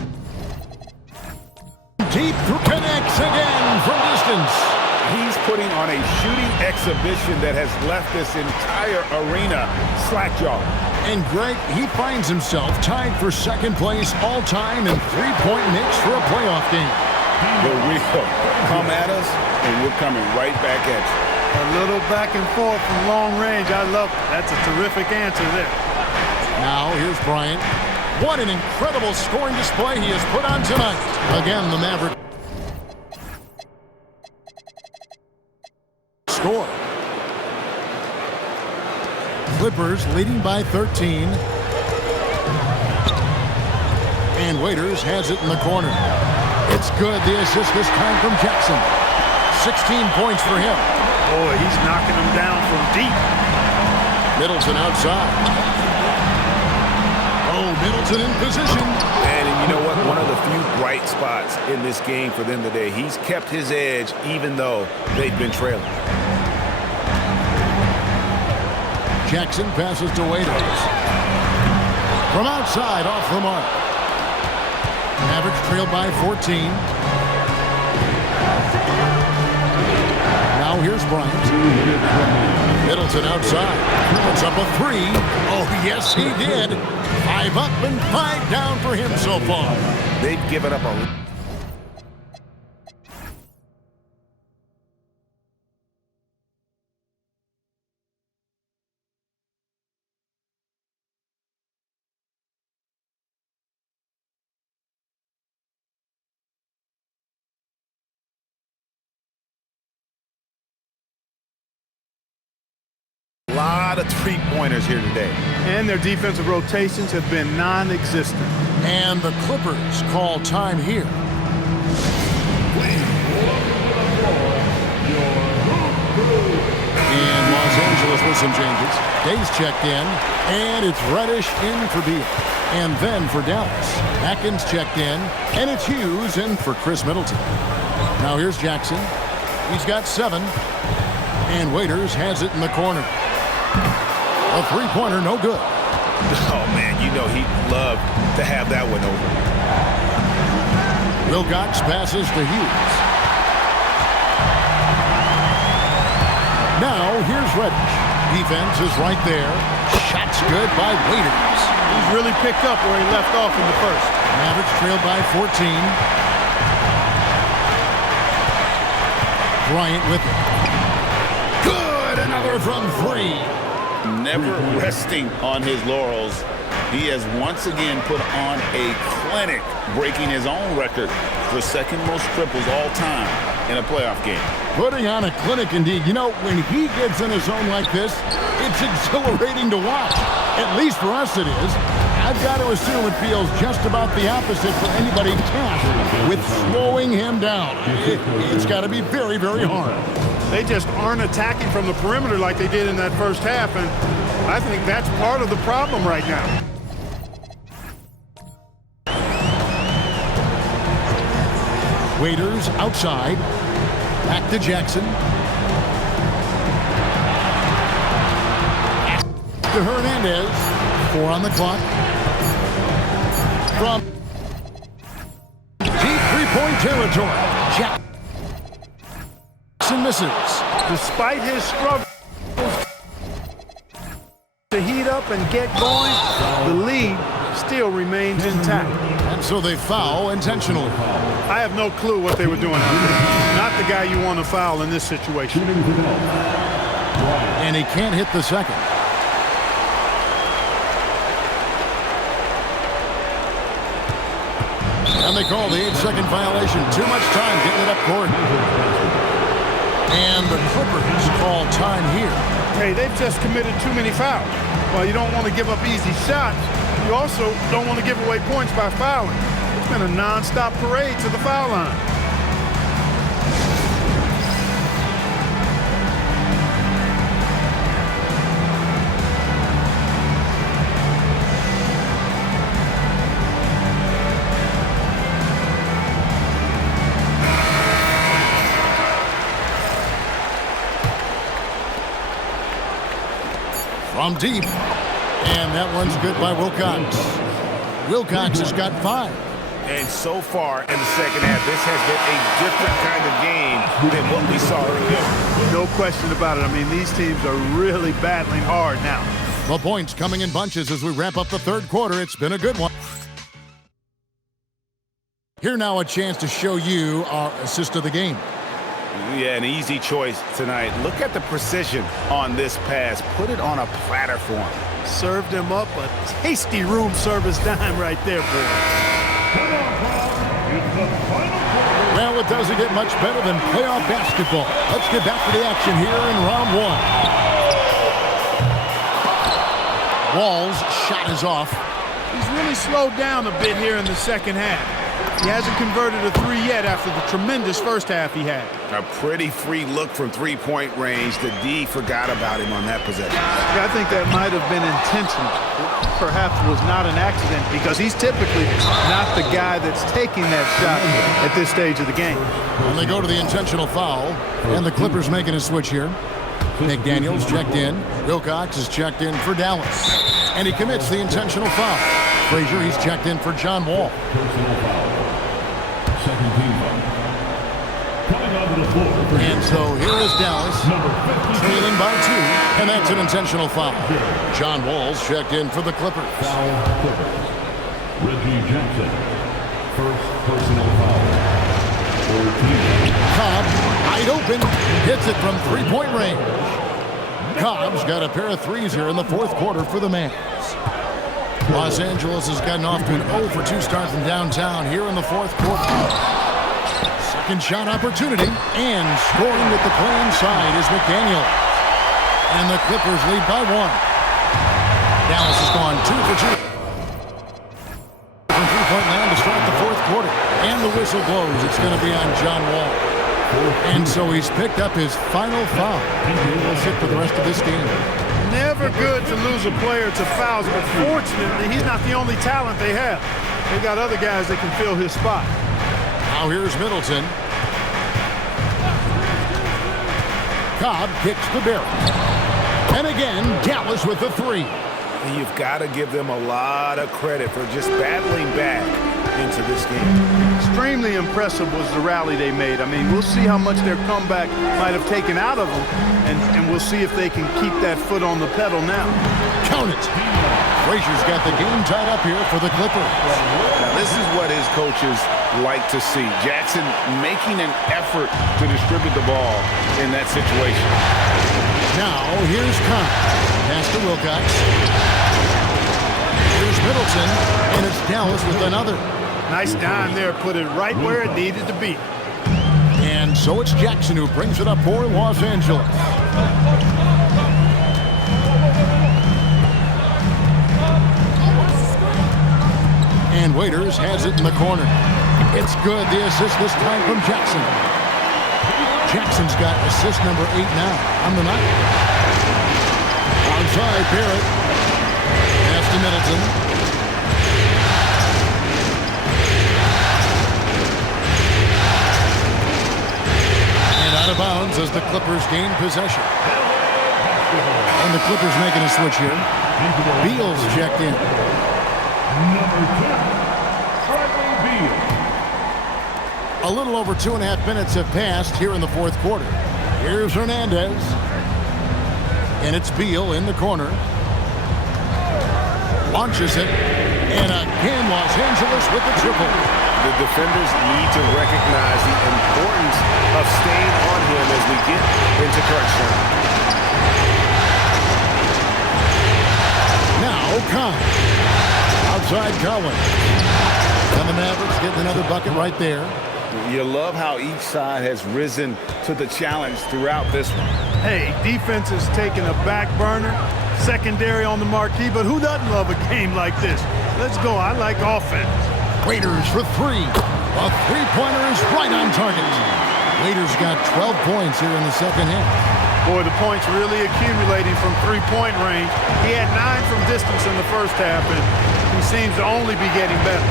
deep connects again from distance. He's putting on a shooting exhibition that has left this entire arena slack-jawed. And Greg, he finds himself tied for 2nd place all-time in 3-point mix for a playoff game. But we come at us, and we're coming right back at you. A little back and forth from long range. I love it. That's a terrific answer there. Now here's Bryant. What an incredible scoring display he has put on tonight. Again, the Mavericks score. Clippers leading by 13. And Waiters has it in the corner. It's good. The assist this time from Jackson. 16 points for him. Boy, he's knocking them down from deep. Middleton outside. Oh, Middleton in position. And you know what? One of the few bright spots in this game for them today. He's kept his edge even though they've been trailing. Jackson passes to Waiters. From outside, off the mark. Mavericks trail by 14. Now here's Bryant. Middleton outside. Puts up a 3. Oh, yes, he did. 5 up and 5 down for him so far. They've given up a lot of three-pointers here today. And their defensive rotations have been non-existent. And the Clippers call time here. And Los Angeles with some changes. Days checked in, and it's Reddish in for Beal. And then for Dallas, Atkins checked in, and it's Hughes in for Chris Middleton. Now here's Jackson. He's got 7, and Waiters has it in the corner. A three-pointer, no good. Oh, man, you know he'd love to have that one over. Wilcox passes to Hughes. Now here's Reddish. Defense is right there. Shot's good by Waiters. He's really picked up where he left off in the first. Mavericks trailed by 14. Bryant with it. Good! Another from 3. Never resting on his laurels. He has once again put on a clinic, breaking his own record for second most triples all time in a playoff game. Putting on a clinic indeed. You know, when he gets in a zone like this, it's exhilarating to watch. At least for us it is. I've got to assume it feels just about the opposite for anybody tasked with slowing him down. It's got to be very, very hard. They just aren't attacking from the perimeter like they did in that first half, and I think that's part of the problem right now. Waiters outside. Back to Jackson. To Hernandez. 4 on the clock. From deep three-point territory. Jackson misses. Despite his struggle to heat up and get going, the lead still remains intact. And so they foul intentionally. I have no clue what they were doing out there. Not the guy you want to foul in this situation. And he can't hit the second. And they call the 8-second violation. Too much time getting it up court. And the Clippers call time here. Hey, they've just committed too many fouls. Well, you don't want to give up easy shots. You also don't want to give away points by fouling. It's been a non-stop parade to the foul line. From deep. And that one's good by Wilcox. Wilcox has got 5. And so far in the second half, this has been a different kind of game than what we saw earlier. No question about it. I mean, these teams are really battling hard now. The points coming in bunches as we wrap up the third quarter. It's been a good one. Here now a chance to show you our assist of the game. Yeah, an easy choice tonight. Look at the precision on this pass. Put it on a platter for him. Served him up a tasty room service dime right there, boy. Well, it doesn't get much better than playoff basketball. Let's get back to the action here in round 1. Wall's shot is off. He's really slowed down a bit here in the second half. He hasn't converted a 3 yet after the tremendous first half he had. A pretty free look from three-point range. The D forgot about him on that possession. Yeah, I think that might have been intentional. Perhaps was not an accident because he's typically not the guy that's taking that shot at this stage of the game. And they go to the intentional foul, and the Clippers making a switch here. McDaniels checked in. Wilcox is checked in for Dallas. And he commits the intentional foul. Frazier, he's checked in for John Wall. Second team foul. Coming onto the floor. And so here is Dallas, trailing by 2, and that's an intentional foul. John Wall's checked in for the Clippers. Foul Clippers. Reggie Jackson. First personal foul. 14. Cobb, wide open, hits it from three-point range. Cobb's got a pair of threes here in the fourth quarter for the Mavs. Los Angeles has gotten off to an 0 for 2 start from downtown here in the fourth quarter. Second shot opportunity, and scoring with the play inside is McDaniel. And the Clippers lead by 1. Dallas has gone 2 for 2 from three-point land to start the fourth quarter. And the whistle blows. It's going to be on John Wall. And so he's picked up his final foul. He'll sit for the rest of this game. Never good to lose a player to fouls, but fortunately, he's not the only talent they have. They got other guys that can fill his spot. Now here's Middleton. Cobb kicks to Barrett. And again, Dallas with the 3. And you've got to give them a lot of credit for just battling back into this game. Extremely impressive was the rally they made. I mean, we'll see how much their comeback might have taken out of them, and we'll see if they can keep that foot on the pedal now. Count it. Frazier's got the game tied up here for the Clippers. Now, this is what his coaches like to see. Jackson making an effort to distribute the ball in that situation. Now, here's Cobb. Pass to Wilcox. Here's Middleton, and it's Dallas with another. Nice dime there. Put it right where it needed to be. And so it's Jackson who brings it up for Los Angeles. And Waiters has it in the corner. It's good. The assist this time from Jackson. Jackson's got assist number 8 now on the night. Outside, Barrett. Pass to Middleton. And out of bounds as the Clippers gain possession. And the Clippers making a switch here. Beal's checked in. Number 10, Bradley Beal. A little over 2.5 minutes have passed here in the fourth quarter. Here's Hernandez. And it's Beal in the corner. Launches it. And again, Los Angeles with the triple. The defenders need to recognize the importance of staying on him as we get into crunch time. Now, Cobb. Outside Collins. And the Mavericks getting another bucket right there. You love how each side has risen to the challenge throughout this one. Hey, defense is taking a back burner, secondary on the marquee, but who doesn't love a game like this? Let's go. I like offense. Waiters for 3. A three-pointer is right on target. Waiters got 12 points here in the second half. Boy, the points really accumulating from three-point range. He had 9 from distance in the first half, and he seems to only be getting better.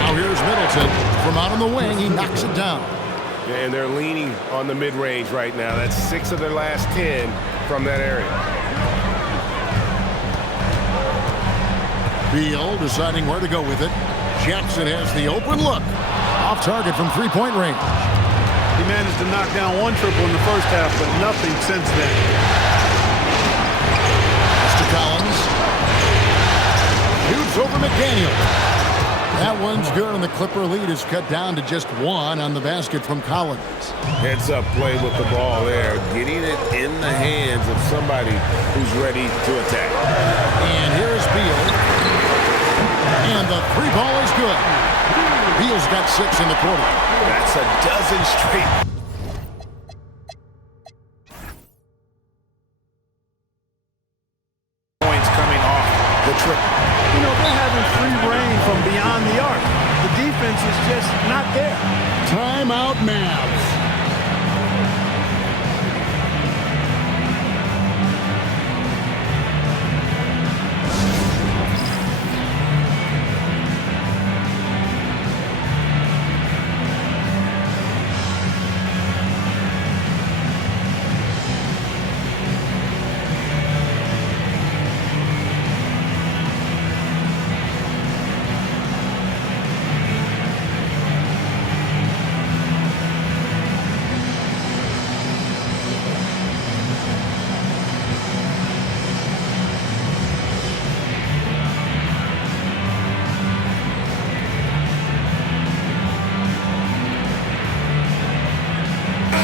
Now here's Middleton. From out on the wing, he knocks it down. And they're leaning on the mid-range right now. That's 6 of their last 10 from that area. Beal deciding where to go with it. Jackson has the open look. Off target from three-point range. He managed to knock down 1 triple in the first half, but nothing since then. Mr. Collins. Shoots over McDaniel. That one's good, and the Clipper lead is cut down to just 1 on the basket from Collins. Heads-up play with the ball there, getting it in the hands of somebody who's ready to attack. And here's Beal. And the 3 ball is good. Beal's got 6 in the quarter. That's a dozen straight. Points coming off the trip. You know, they're having free reign from beyond the arc. The defense is just not there. Timeout, Mavs.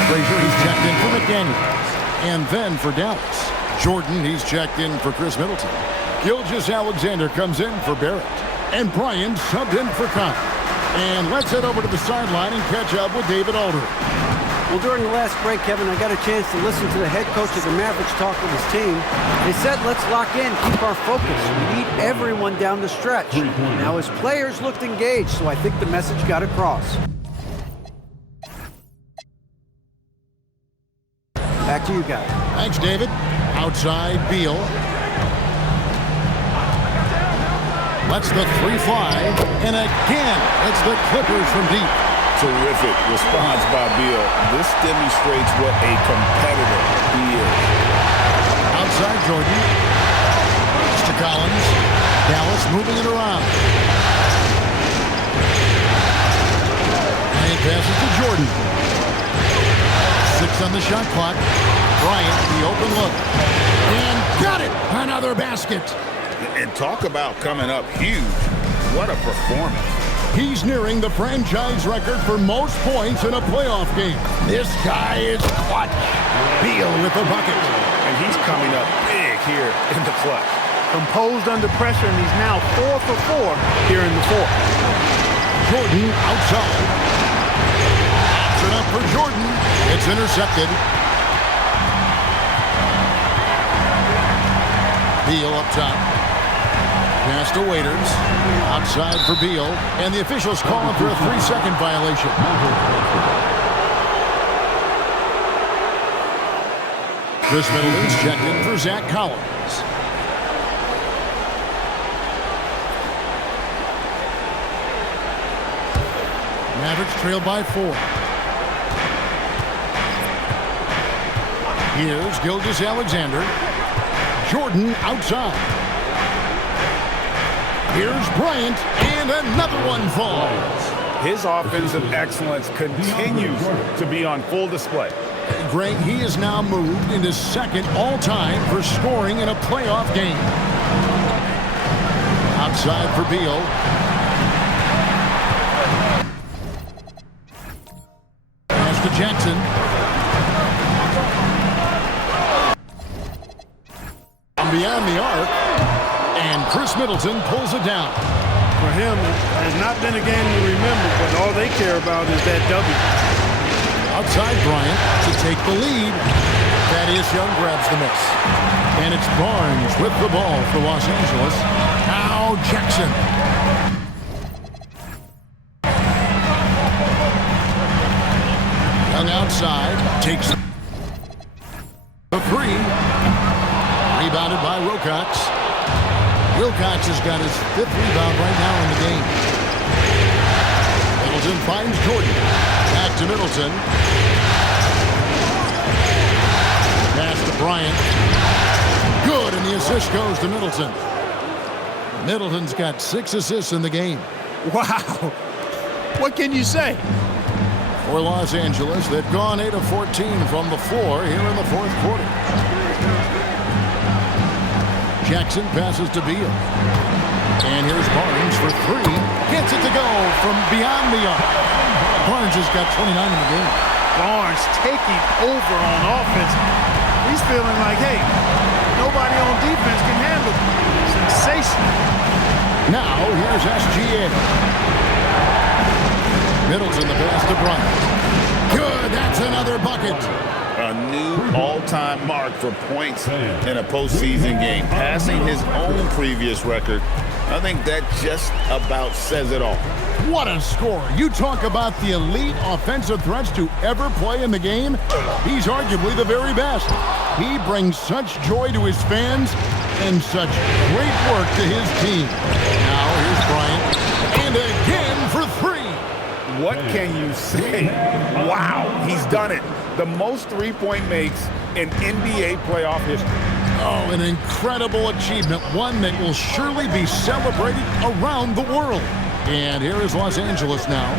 Frazier, he's checked in for McDaniels. And then for Dallas. Jordan, he's checked in for Chris Middleton. Gilgeous-Alexander comes in for Barrett. And Bryant subbed in for Cobb. And let's head over to the sideline and catch up with David Aldridge. Well, during the last break, Kevin, I got a chance to listen to the head coach of the Mavericks talk with his team. They said, let's lock in, keep our focus. We need everyone down the stretch. Now, his players looked engaged, so I think the message got across. Back to you guys. Thanks, David. Outside, Beal. Lets the three fly. And again, it's the Clippers from deep. Terrific response by Beal. This demonstrates what a competitor he is. Outside Jordan. To Collins. Dallas moving it around. And he passes to Jordan. 6 on the shot clock. Bryant, the open look. And got it! Another basket. And talk about coming up huge. What a performance. He's nearing the franchise record for most points in a playoff game. This guy is clutch. Beal with the bucket. And he's coming up big here in the clutch. Composed under pressure, and he's now 4 for 4 here in the fourth. Jordan outside. It's enough for Jordan. It's intercepted. Beal up top. Pass to Waiters. Outside for Beal. And the officials calling for a 3-second violation. Chris Middleton's checked in for Zach Collins. Mavericks trail by 4. Here's Gilgeous-Alexander. Jordan outside. Here's Bryant, and another one falls. His offensive excellence continues to be on full display. Greg, he is now moved into second all-time for scoring in a playoff game. Outside for Beal. Pass to Jackson. Beyond the arc. And Chris Middleton pulls it down. For him, it has not been a game to remember, but all they care about is that W. Outside Bryant to take the lead. Thaddeus Young grabs the miss. And it's Barnes with the ball for Los Angeles. Now Jackson. Young outside. Takes the 3. Rebounded by Wilcox. Wilcox has got his 5th rebound right now in the game. Middleton finds Jordan. Back to Middleton. Pass to Bryant. Good, and the assist goes to Middleton. Middleton's got 6 assists in the game. Wow. What can you say? For Los Angeles, they've gone 8 of 14 from the floor here in the 4th quarter. Jackson passes to Beal. And here's Barnes for 3. Gets it to go from beyond the arc. Barnes has got 29 in the game. Barnes taking over on offense. He's feeling like, hey, nobody on defense can handle him. Sensational. Now here's SGA. Middleton the pass to Bryant. Good, that's another bucket. A new all-time mark for points in a postseason game, passing his own previous record. I think that just about says it all. What a score. You talk about the elite offensive threats to ever play in the game. He's arguably the very best. He brings such joy to his fans and such great work to his team. Now here's Bryant. And again for 3. What can you say? Wow, he's done it. The most three-point makes in NBA playoff history. Oh, an incredible achievement, one that will surely be celebrated around the world. And here is Los Angeles now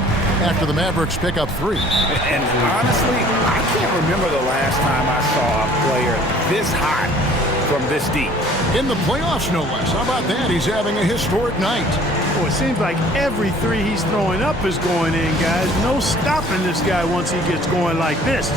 after the Mavericks pick up 3. And honestly, I can't remember the last time I saw a player this hot from this deep. In the playoffs, no less. How about that? He's having a historic night. Well, it seems like every 3 he's throwing up is going in, guys. No stopping this guy once he gets going like this.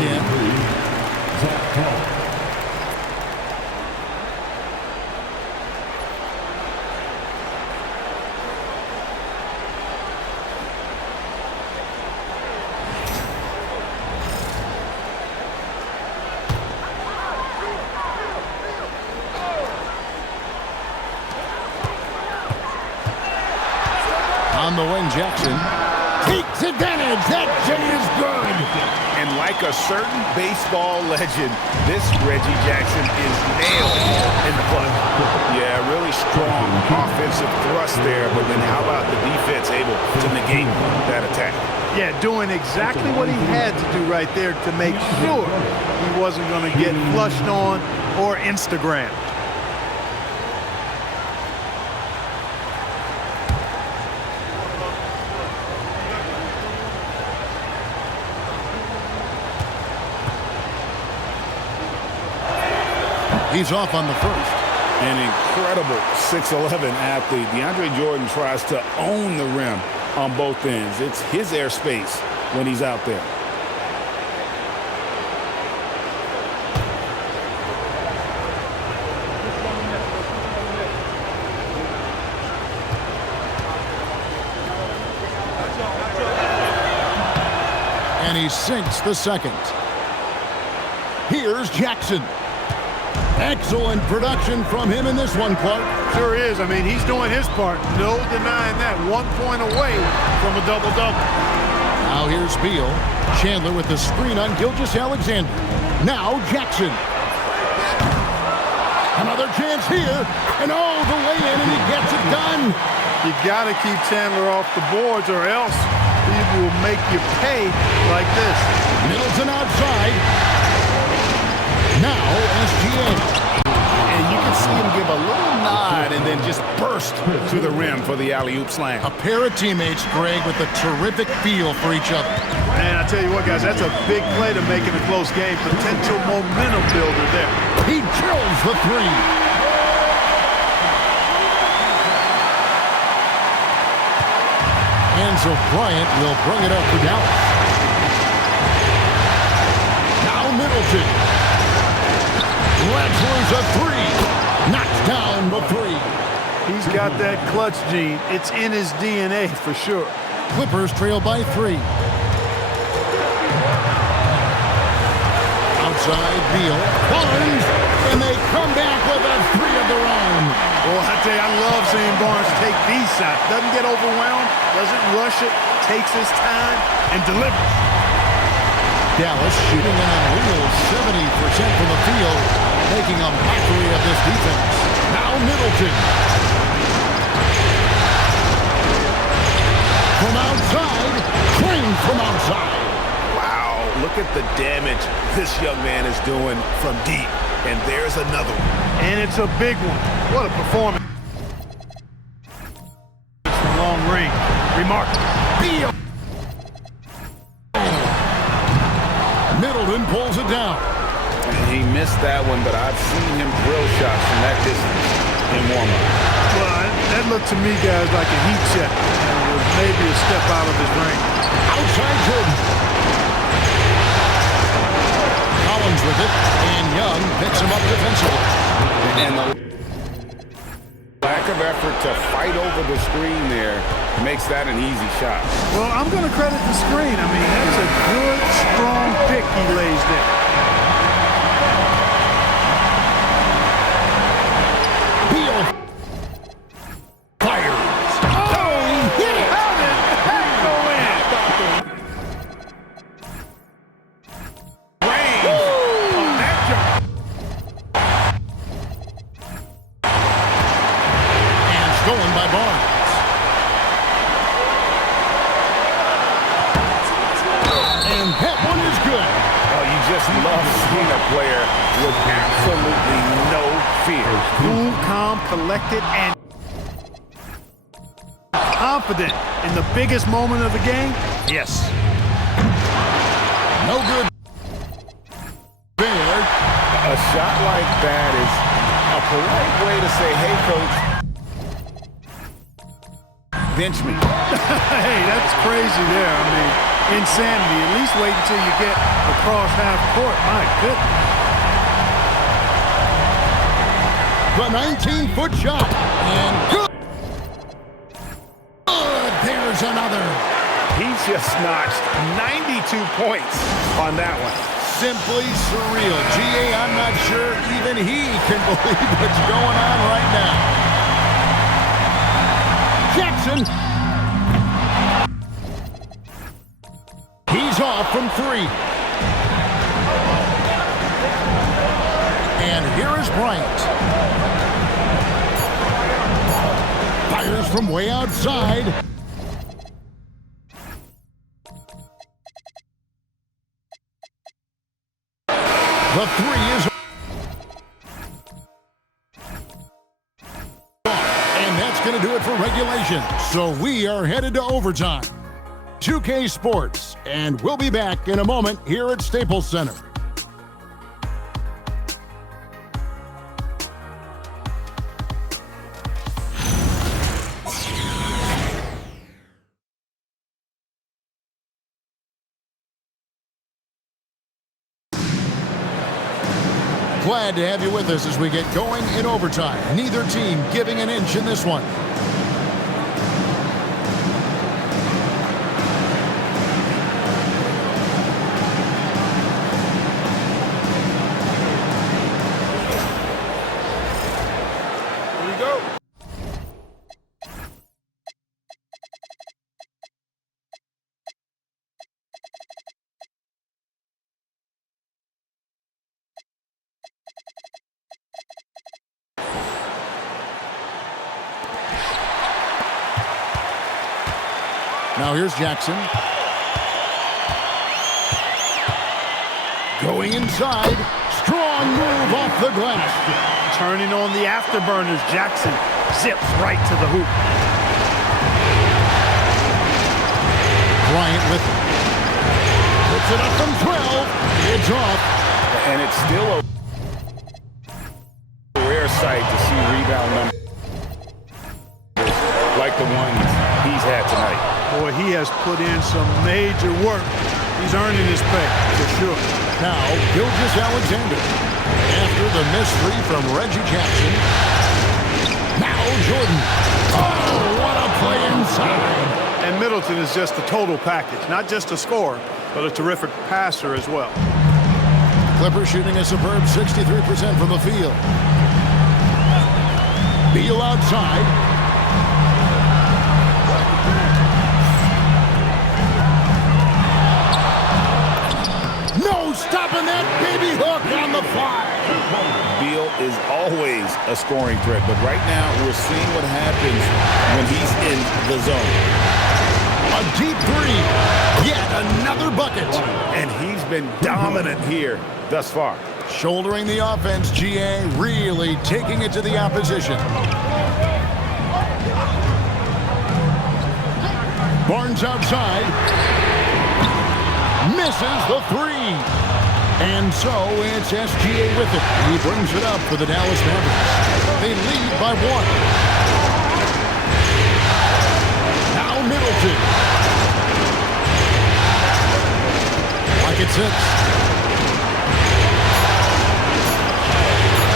in. On the wing, Jackson takes advantage. That J is good. And like a certain baseball legend, this Reggie Jackson is nailed in the play. Yeah, really strong offensive thrust there, but then how about the defense able to negate that attack? Yeah, doing exactly what he had to do right there to make sure he wasn't going to get flushed on or Instagrammed. He's off on the first. An incredible 6'11" athlete. DeAndre Jordan tries to own the rim on both ends. It's his airspace when he's out there. And he sinks the second. Here's Jackson. Excellent production from him in this one, Clark. Sure is. I mean, he's doing his part. No denying that. 1 point away from a double-double. Now here's Beal. Chandler with the screen on Gilgeous-Alexander. Now Jackson. Another chance here. And oh, the lay-in, and he gets it done. You got to keep Chandler off the boards or else he will make you pay like this. Middleton outside. Now SGA. And you can see him give a little nod and then just burst to the rim for the alley-oop slam. A pair of teammates, Greg, with a terrific feel for each other. Man, I tell you what, guys, that's a big play to make in a close game. Potential momentum builder there. He drills the three. And so Bryant will bring it up for Dallas. Now Middleton. Lets loose a three. Knocks down the three. He's got that clutch gene. It's in his DNA for sure. Clippers trail by 3. Outside Beal. Barnes. And they come back with a 3 of their own. Well, I tell you, I love seeing Barnes take these shots. Doesn't get overwhelmed. Doesn't rush it. Takes his time and delivers. Dallas shooting an unreal 70% from the field, making a mockery of this defense. Now Middleton. From outside, Crane from outside. Wow, look at the damage this young man is doing from deep. And there's another one. And it's a big one. What a performance. From long range. Remarkable. Beal. Middleton pulls it down. And he missed that one, but I've seen him drill shots from that distance in warm-up. Well, that looked to me, guys, like a heat check. It was maybe a step out of his range. Outside Jordan. Collins with it, and Young picks him up defensively. And the lack of effort to fight over the screen there makes that an easy shot. Well, I'm going to credit the screen. I mean, that's a good, strong pick he lays there. Beal fires. Oh, he hit it. How did that go in? Range on that jump. And stolen by Barnes. And that one is good. Oh, you just love seeing a player with absolutely no fear. Cool, calm, collected, and confident in the biggest moment of the game? Yes. No good. There. A shot like that is a polite way to say, hey, coach, bench me. Hey, that's crazy there. I mean, insanity. At least wait until you get across half court. My goodness. The 19-foot shot. And good. There's another. He's just notched 92 points on that one. Simply surreal. G.A., I'm not sure even he can believe what's going on right now. Jackson. He's off from 3. And here is Bryant. Fires from way outside. The 3 is off, and that's going to do it for regulation. So we are headed to overtime. 2K Sports, and we'll be back in a moment here at Staples Center. Glad to have you with us as we get going in overtime. Neither team giving an inch in this one. Here we go. Now here's Jackson. Going inside. Strong move off the glass. Turning on the afterburners. Jackson zips right to the hoop. Bryant with it. Puts it up from 12. It's off. And it's still a rare sight to see rebound numbers like the ones he's had tonight. Boy, he has put in some major work. He's earning his pay, for sure. Now, Gilgeous-Alexander. After the missed 3 from Reggie Jackson. Now, Jordan. Oh, what a play inside. And Middleton is just a total package. Not just a scorer, but a terrific passer as well. Clippers shooting a superb 63% from the field. Beal outside. No stopping that baby hook on the fly. Beal is always a scoring threat, but right now we're seeing what happens when he's in the zone. A deep 3. Yet another bucket. And he's been dominant here thus far. Shouldering the offense, GA really taking it to the opposition. Barnes outside. Misses the 3. And so it's SGA with it. He brings it up for the Dallas Mavericks. They lead by 1. Now Middleton. Like it sits.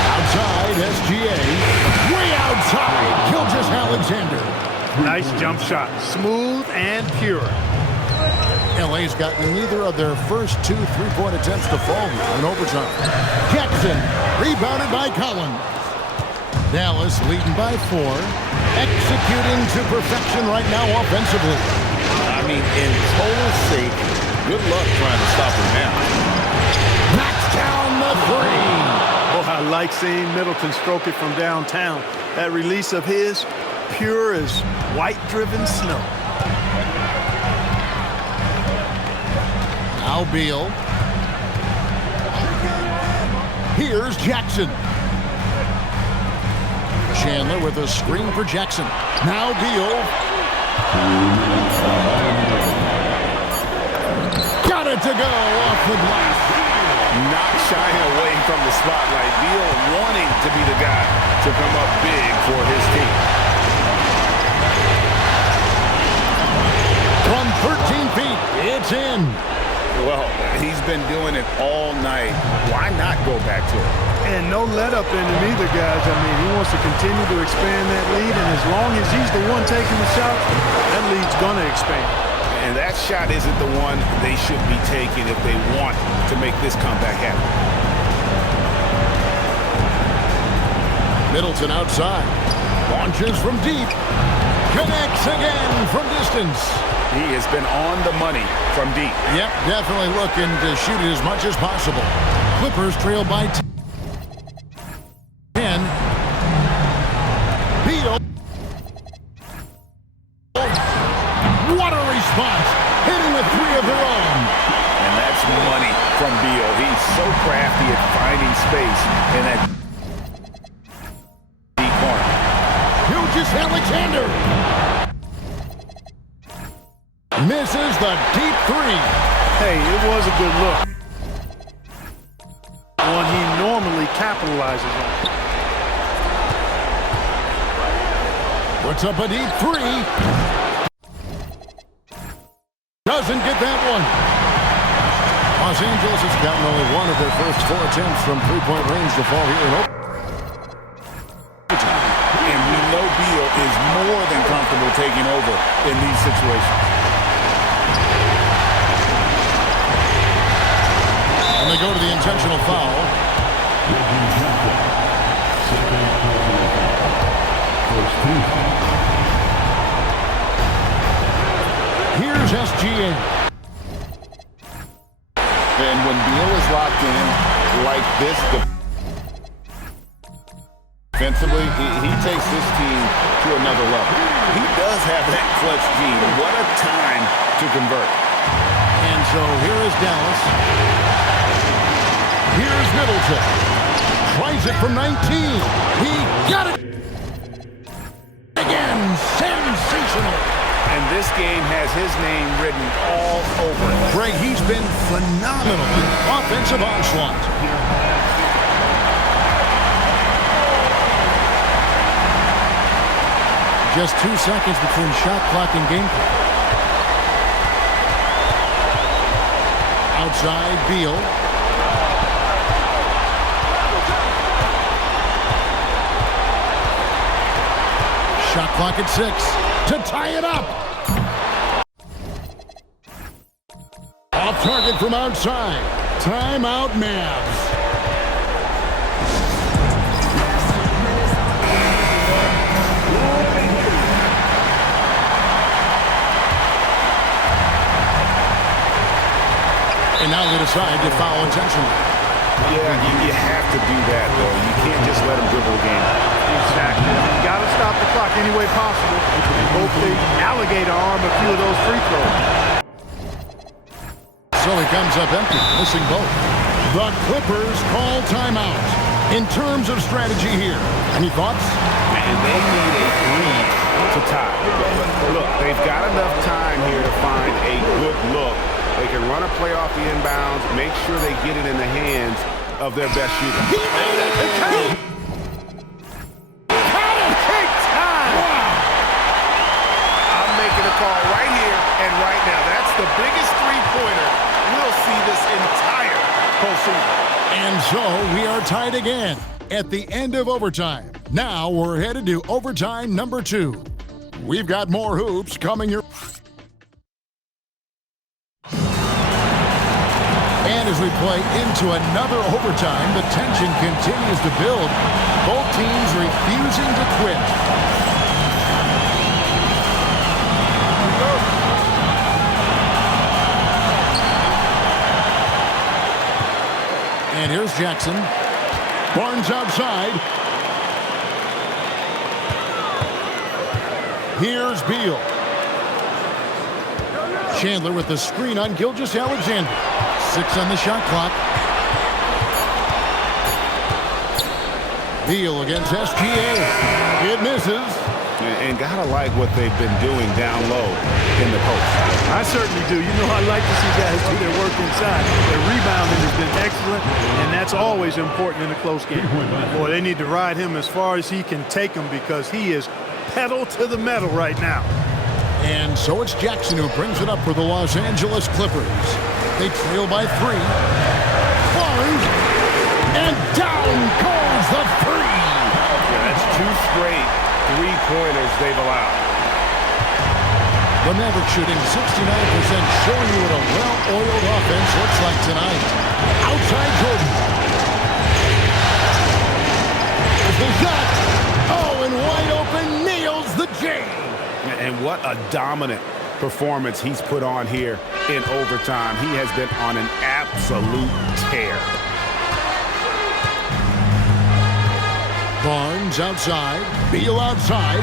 Outside, SGA. Way outside, Gilgeous-Alexander. Nice jump shot. Smooth and pure. LA's gotten neither of their first 2 3-point attempts to fall here in overtime. Jackson, rebounded by Collins. Dallas leading by 4. Executing to perfection right now offensively. I mean, in total sake, good luck trying to stop him now. Knocks down the 3. Oh, I like seeing Middleton stroke it from downtown. That release of his, pure as white-driven snow. Now Beal. Here's Jackson. Chandler with a screen for Jackson. Now Beal. Got it to go off the glass. Not shying away from the spotlight. Beal wanting to be the guy to come up big for his team. From 13 feet. It's in. Well, he's been doing it all night. Why not go back to it? And no let up in him either, guys. I mean, he wants to continue to expand that lead, and as long as he's the one taking the shot, that lead's going to expand. And that shot isn't the one they should be taking if they want to make this comeback happen. Middleton outside. Launches from deep. Connects again from distance. He has been on the money from deep. Yep, definitely looking to shoot it as much as possible. Clippers trail by 10. Beal. What a response. Hitting with 3 of their own. And that's money from Beal. He's so crafty at finding space in that deep corner. Huge Alexander. Misses the deep 3. Hey, it was a good look. One he normally capitalizes on. Puts up a deep 3. Doesn't get that one. Los Angeles has gotten only one of their first 4 attempts from three-point range to fall here in overtime. And we know Beal is more than comfortable taking over in these situations. And they go to the intentional foul. Here's SGA. And when Beal is locked in like this defensively, he takes this team to another level. He does have that clutch gene. What a time to convert. And so here is Dallas. Here's Middleton. Tries it from 19. He got it. Again, sensational. And this game has his name written all over it. Greg, he's been phenomenal in offensive onslaught. Just 2 seconds between shot clock and game clock. Outside, Beal. Shot clock at 6 to tie it up. Off target from outside. Timeout, Mavs. And now they decide to foul intentionally. Yeah, you have to do that, though. You can't just let him dribble the game. Exactly. You got to stop the clock any way possible. Hopefully, alligator arm a few of those free throws. So he comes up empty, missing both. The Clippers call timeout. In terms of strategy here, any thoughts? And they need a lead to tie. Look, they've got enough time here to find a good look. They can run a play off the inbounds, make sure they get it in the hands of their best shooter. He made it to count! Count it! Big time! Wow! I'm making a call right here and right now. That's the biggest three-pointer we'll see this entire postseason. And so we are tied again at the end of overtime. Now we're headed to overtime number 2. We've got more hoops coming your... And as we play into another overtime, the tension continues to build. Both teams refusing to quit. And here's Jackson. Barnes outside. Here's Beal. Chandler with the screen on Gilgeous-Alexander. 6 on the shot clock. Beal against SGA. It misses. And gotta like what they've been doing down low in the post. I certainly do. You know, I like to see guys do their work inside. Their rebounding has been excellent, and that's always important in a close game. Boy, they need to ride him as far as he can take him because he is pedal to the metal right now. And so it's Jackson who brings it up for the Los Angeles Clippers. They trail by 3. Barnes, and down goes the 3. Yeah, that's 2 straight three-pointers they've allowed. The Mavericks shooting 69%, showing you what a well-oiled offense looks like tonight. Outside Jordan. There's the shot. Oh, and wide open, nails the J. And what a dominant performance he's put on here in overtime. He has been on an absolute tear. Barnes outside. Beal outside.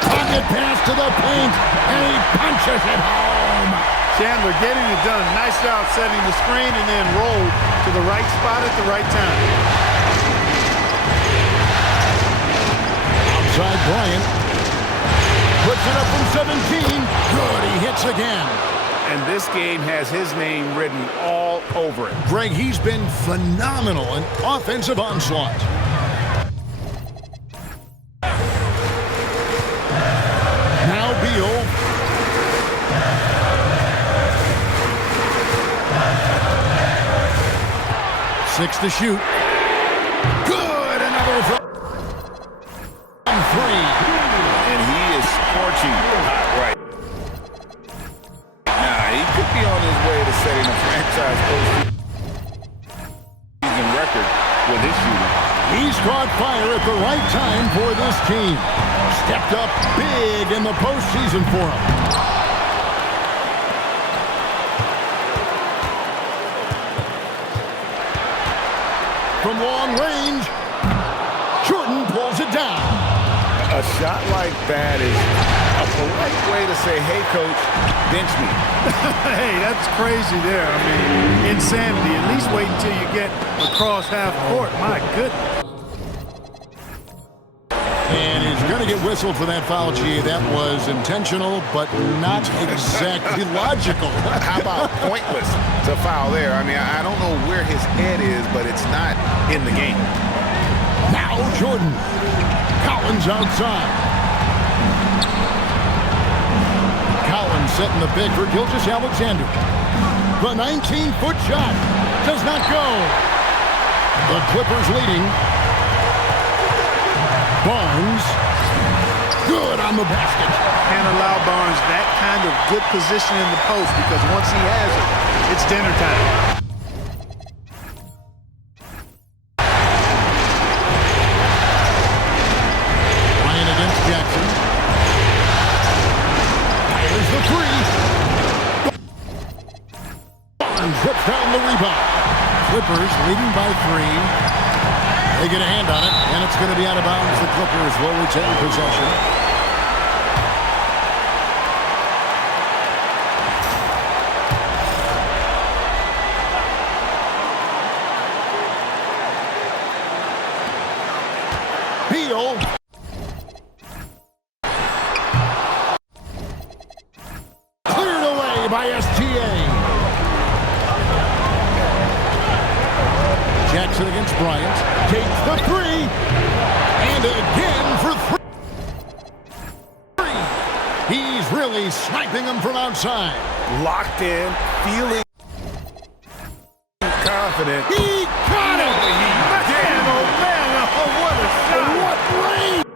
Pocket pass to the paint, and he punches it home. Chandler getting it done. Nice job setting the screen and then roll to the right spot at the right time. Outside Bryant. Puts it up from 17. Good, he hits again. And this game has his name written all over it. Greg, he's been phenomenal in offensive onslaught. Now Beal. Six to shoot. Good, another from 3. And he is scorching hot right. Nah, he could be on his way to setting a franchise postseason record with his shooting. He's caught fire at the right time for this team. Stepped up big in the postseason for him. From long range, Jordan pulls it down. A shot like that is a polite way to say, hey, coach, bench me. Hey, that's crazy there. I mean, insanity. At least wait until you get across half court. My goodness. And he's going to get whistled for that foul, G. That was intentional, but not exactly logical. How about pointless to foul there? I mean, I don't know where his head is, but it's not in the game. Now Jordan. Collins outside. Collins setting the big for Gilgeous-Alexander. The 19-foot shot does not go. The Clippers leading. Barnes. Good on the basket. Can't allow Barnes that kind of good position in the post because once he has it, it's dinner time. Bryant against Jackson. There's the 3. Barnes rips down the rebound. Clippers leading by 3. They get a hand on it, and it's going to be out of bounds. The Clippers will retain possession. Beal. Cleared away by SGA. Jackson against Bryant. Takes the 3. And again for 3. He's really sniping them from outside. Locked in, feeling confident. He got it! Man, oh man, oh, what a shot! What range!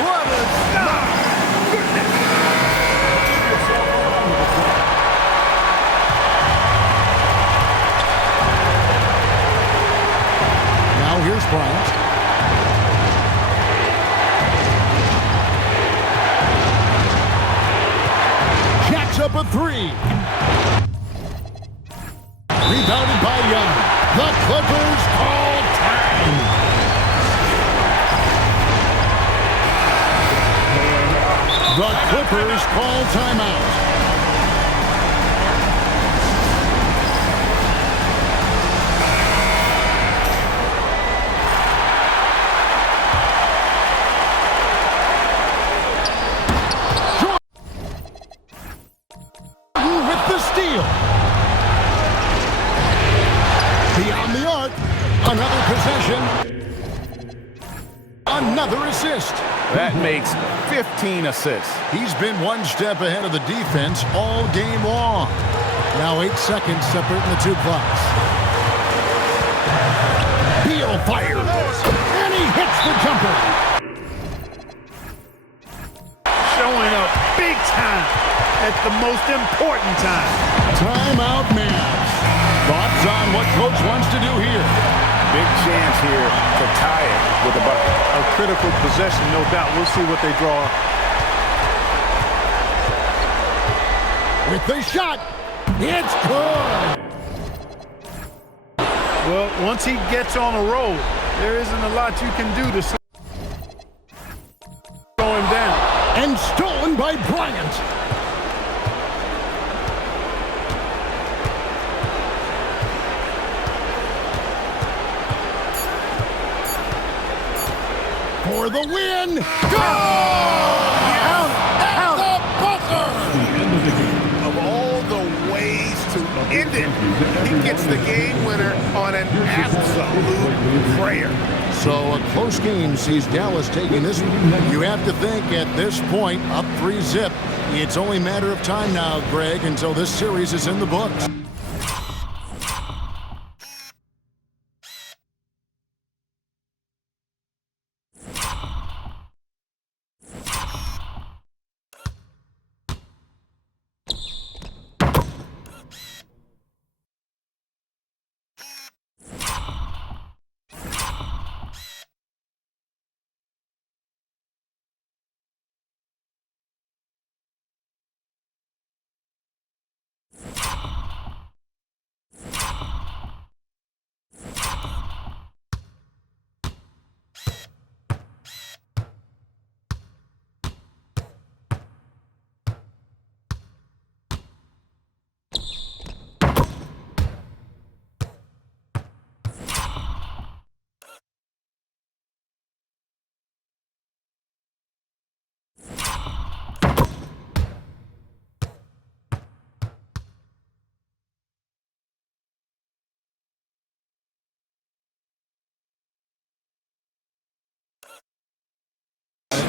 What a shot! Now here's Bryant. Jacks up a 3. Rebounded by Young. The Clippers call time. The Clippers call timeout. Jordan with the steal. Beyond the arc, a Another possession. Another assist. That makes 15 assists. He's been one step ahead of the defense all game long. Now 8 seconds separating the two clocks. Beal fires, and he hits the jumper. Showing up big time at the most important time. Timeout, Mavs. Thoughts on what coach wants to do here? Big chance here to tie it with a bucket. A critical possession, no doubt. We'll see what they draw. With the shot, it's good. Well, once he gets on a roll, there isn't a lot you can do to slow him down. And stolen by Bryant. For the win. Go! At the buzzer! Of all the ways to end it, he gets the game winner on an absolute prayer. So a close game sees Dallas taking this one. You have to think at this point, up 3-zip. It's only a matter of time now, Greg, until this series is in the books.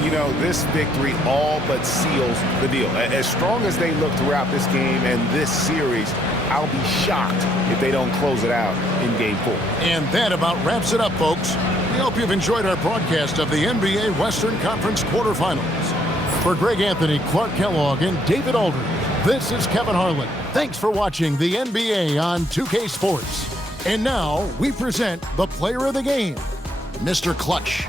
You know, this victory all but seals the deal. As strong as they look throughout this game and this series, I'll be shocked if they don't close it out in Game 4. And that about wraps it up, folks. We hope you've enjoyed our broadcast of the NBA Western Conference quarterfinals. For Greg Anthony, Clark Kellogg, and David Aldridge, this is Kevin Harlan. Thanks for watching the NBA on 2K Sports. And now we present the player of the game, Mr. Clutch.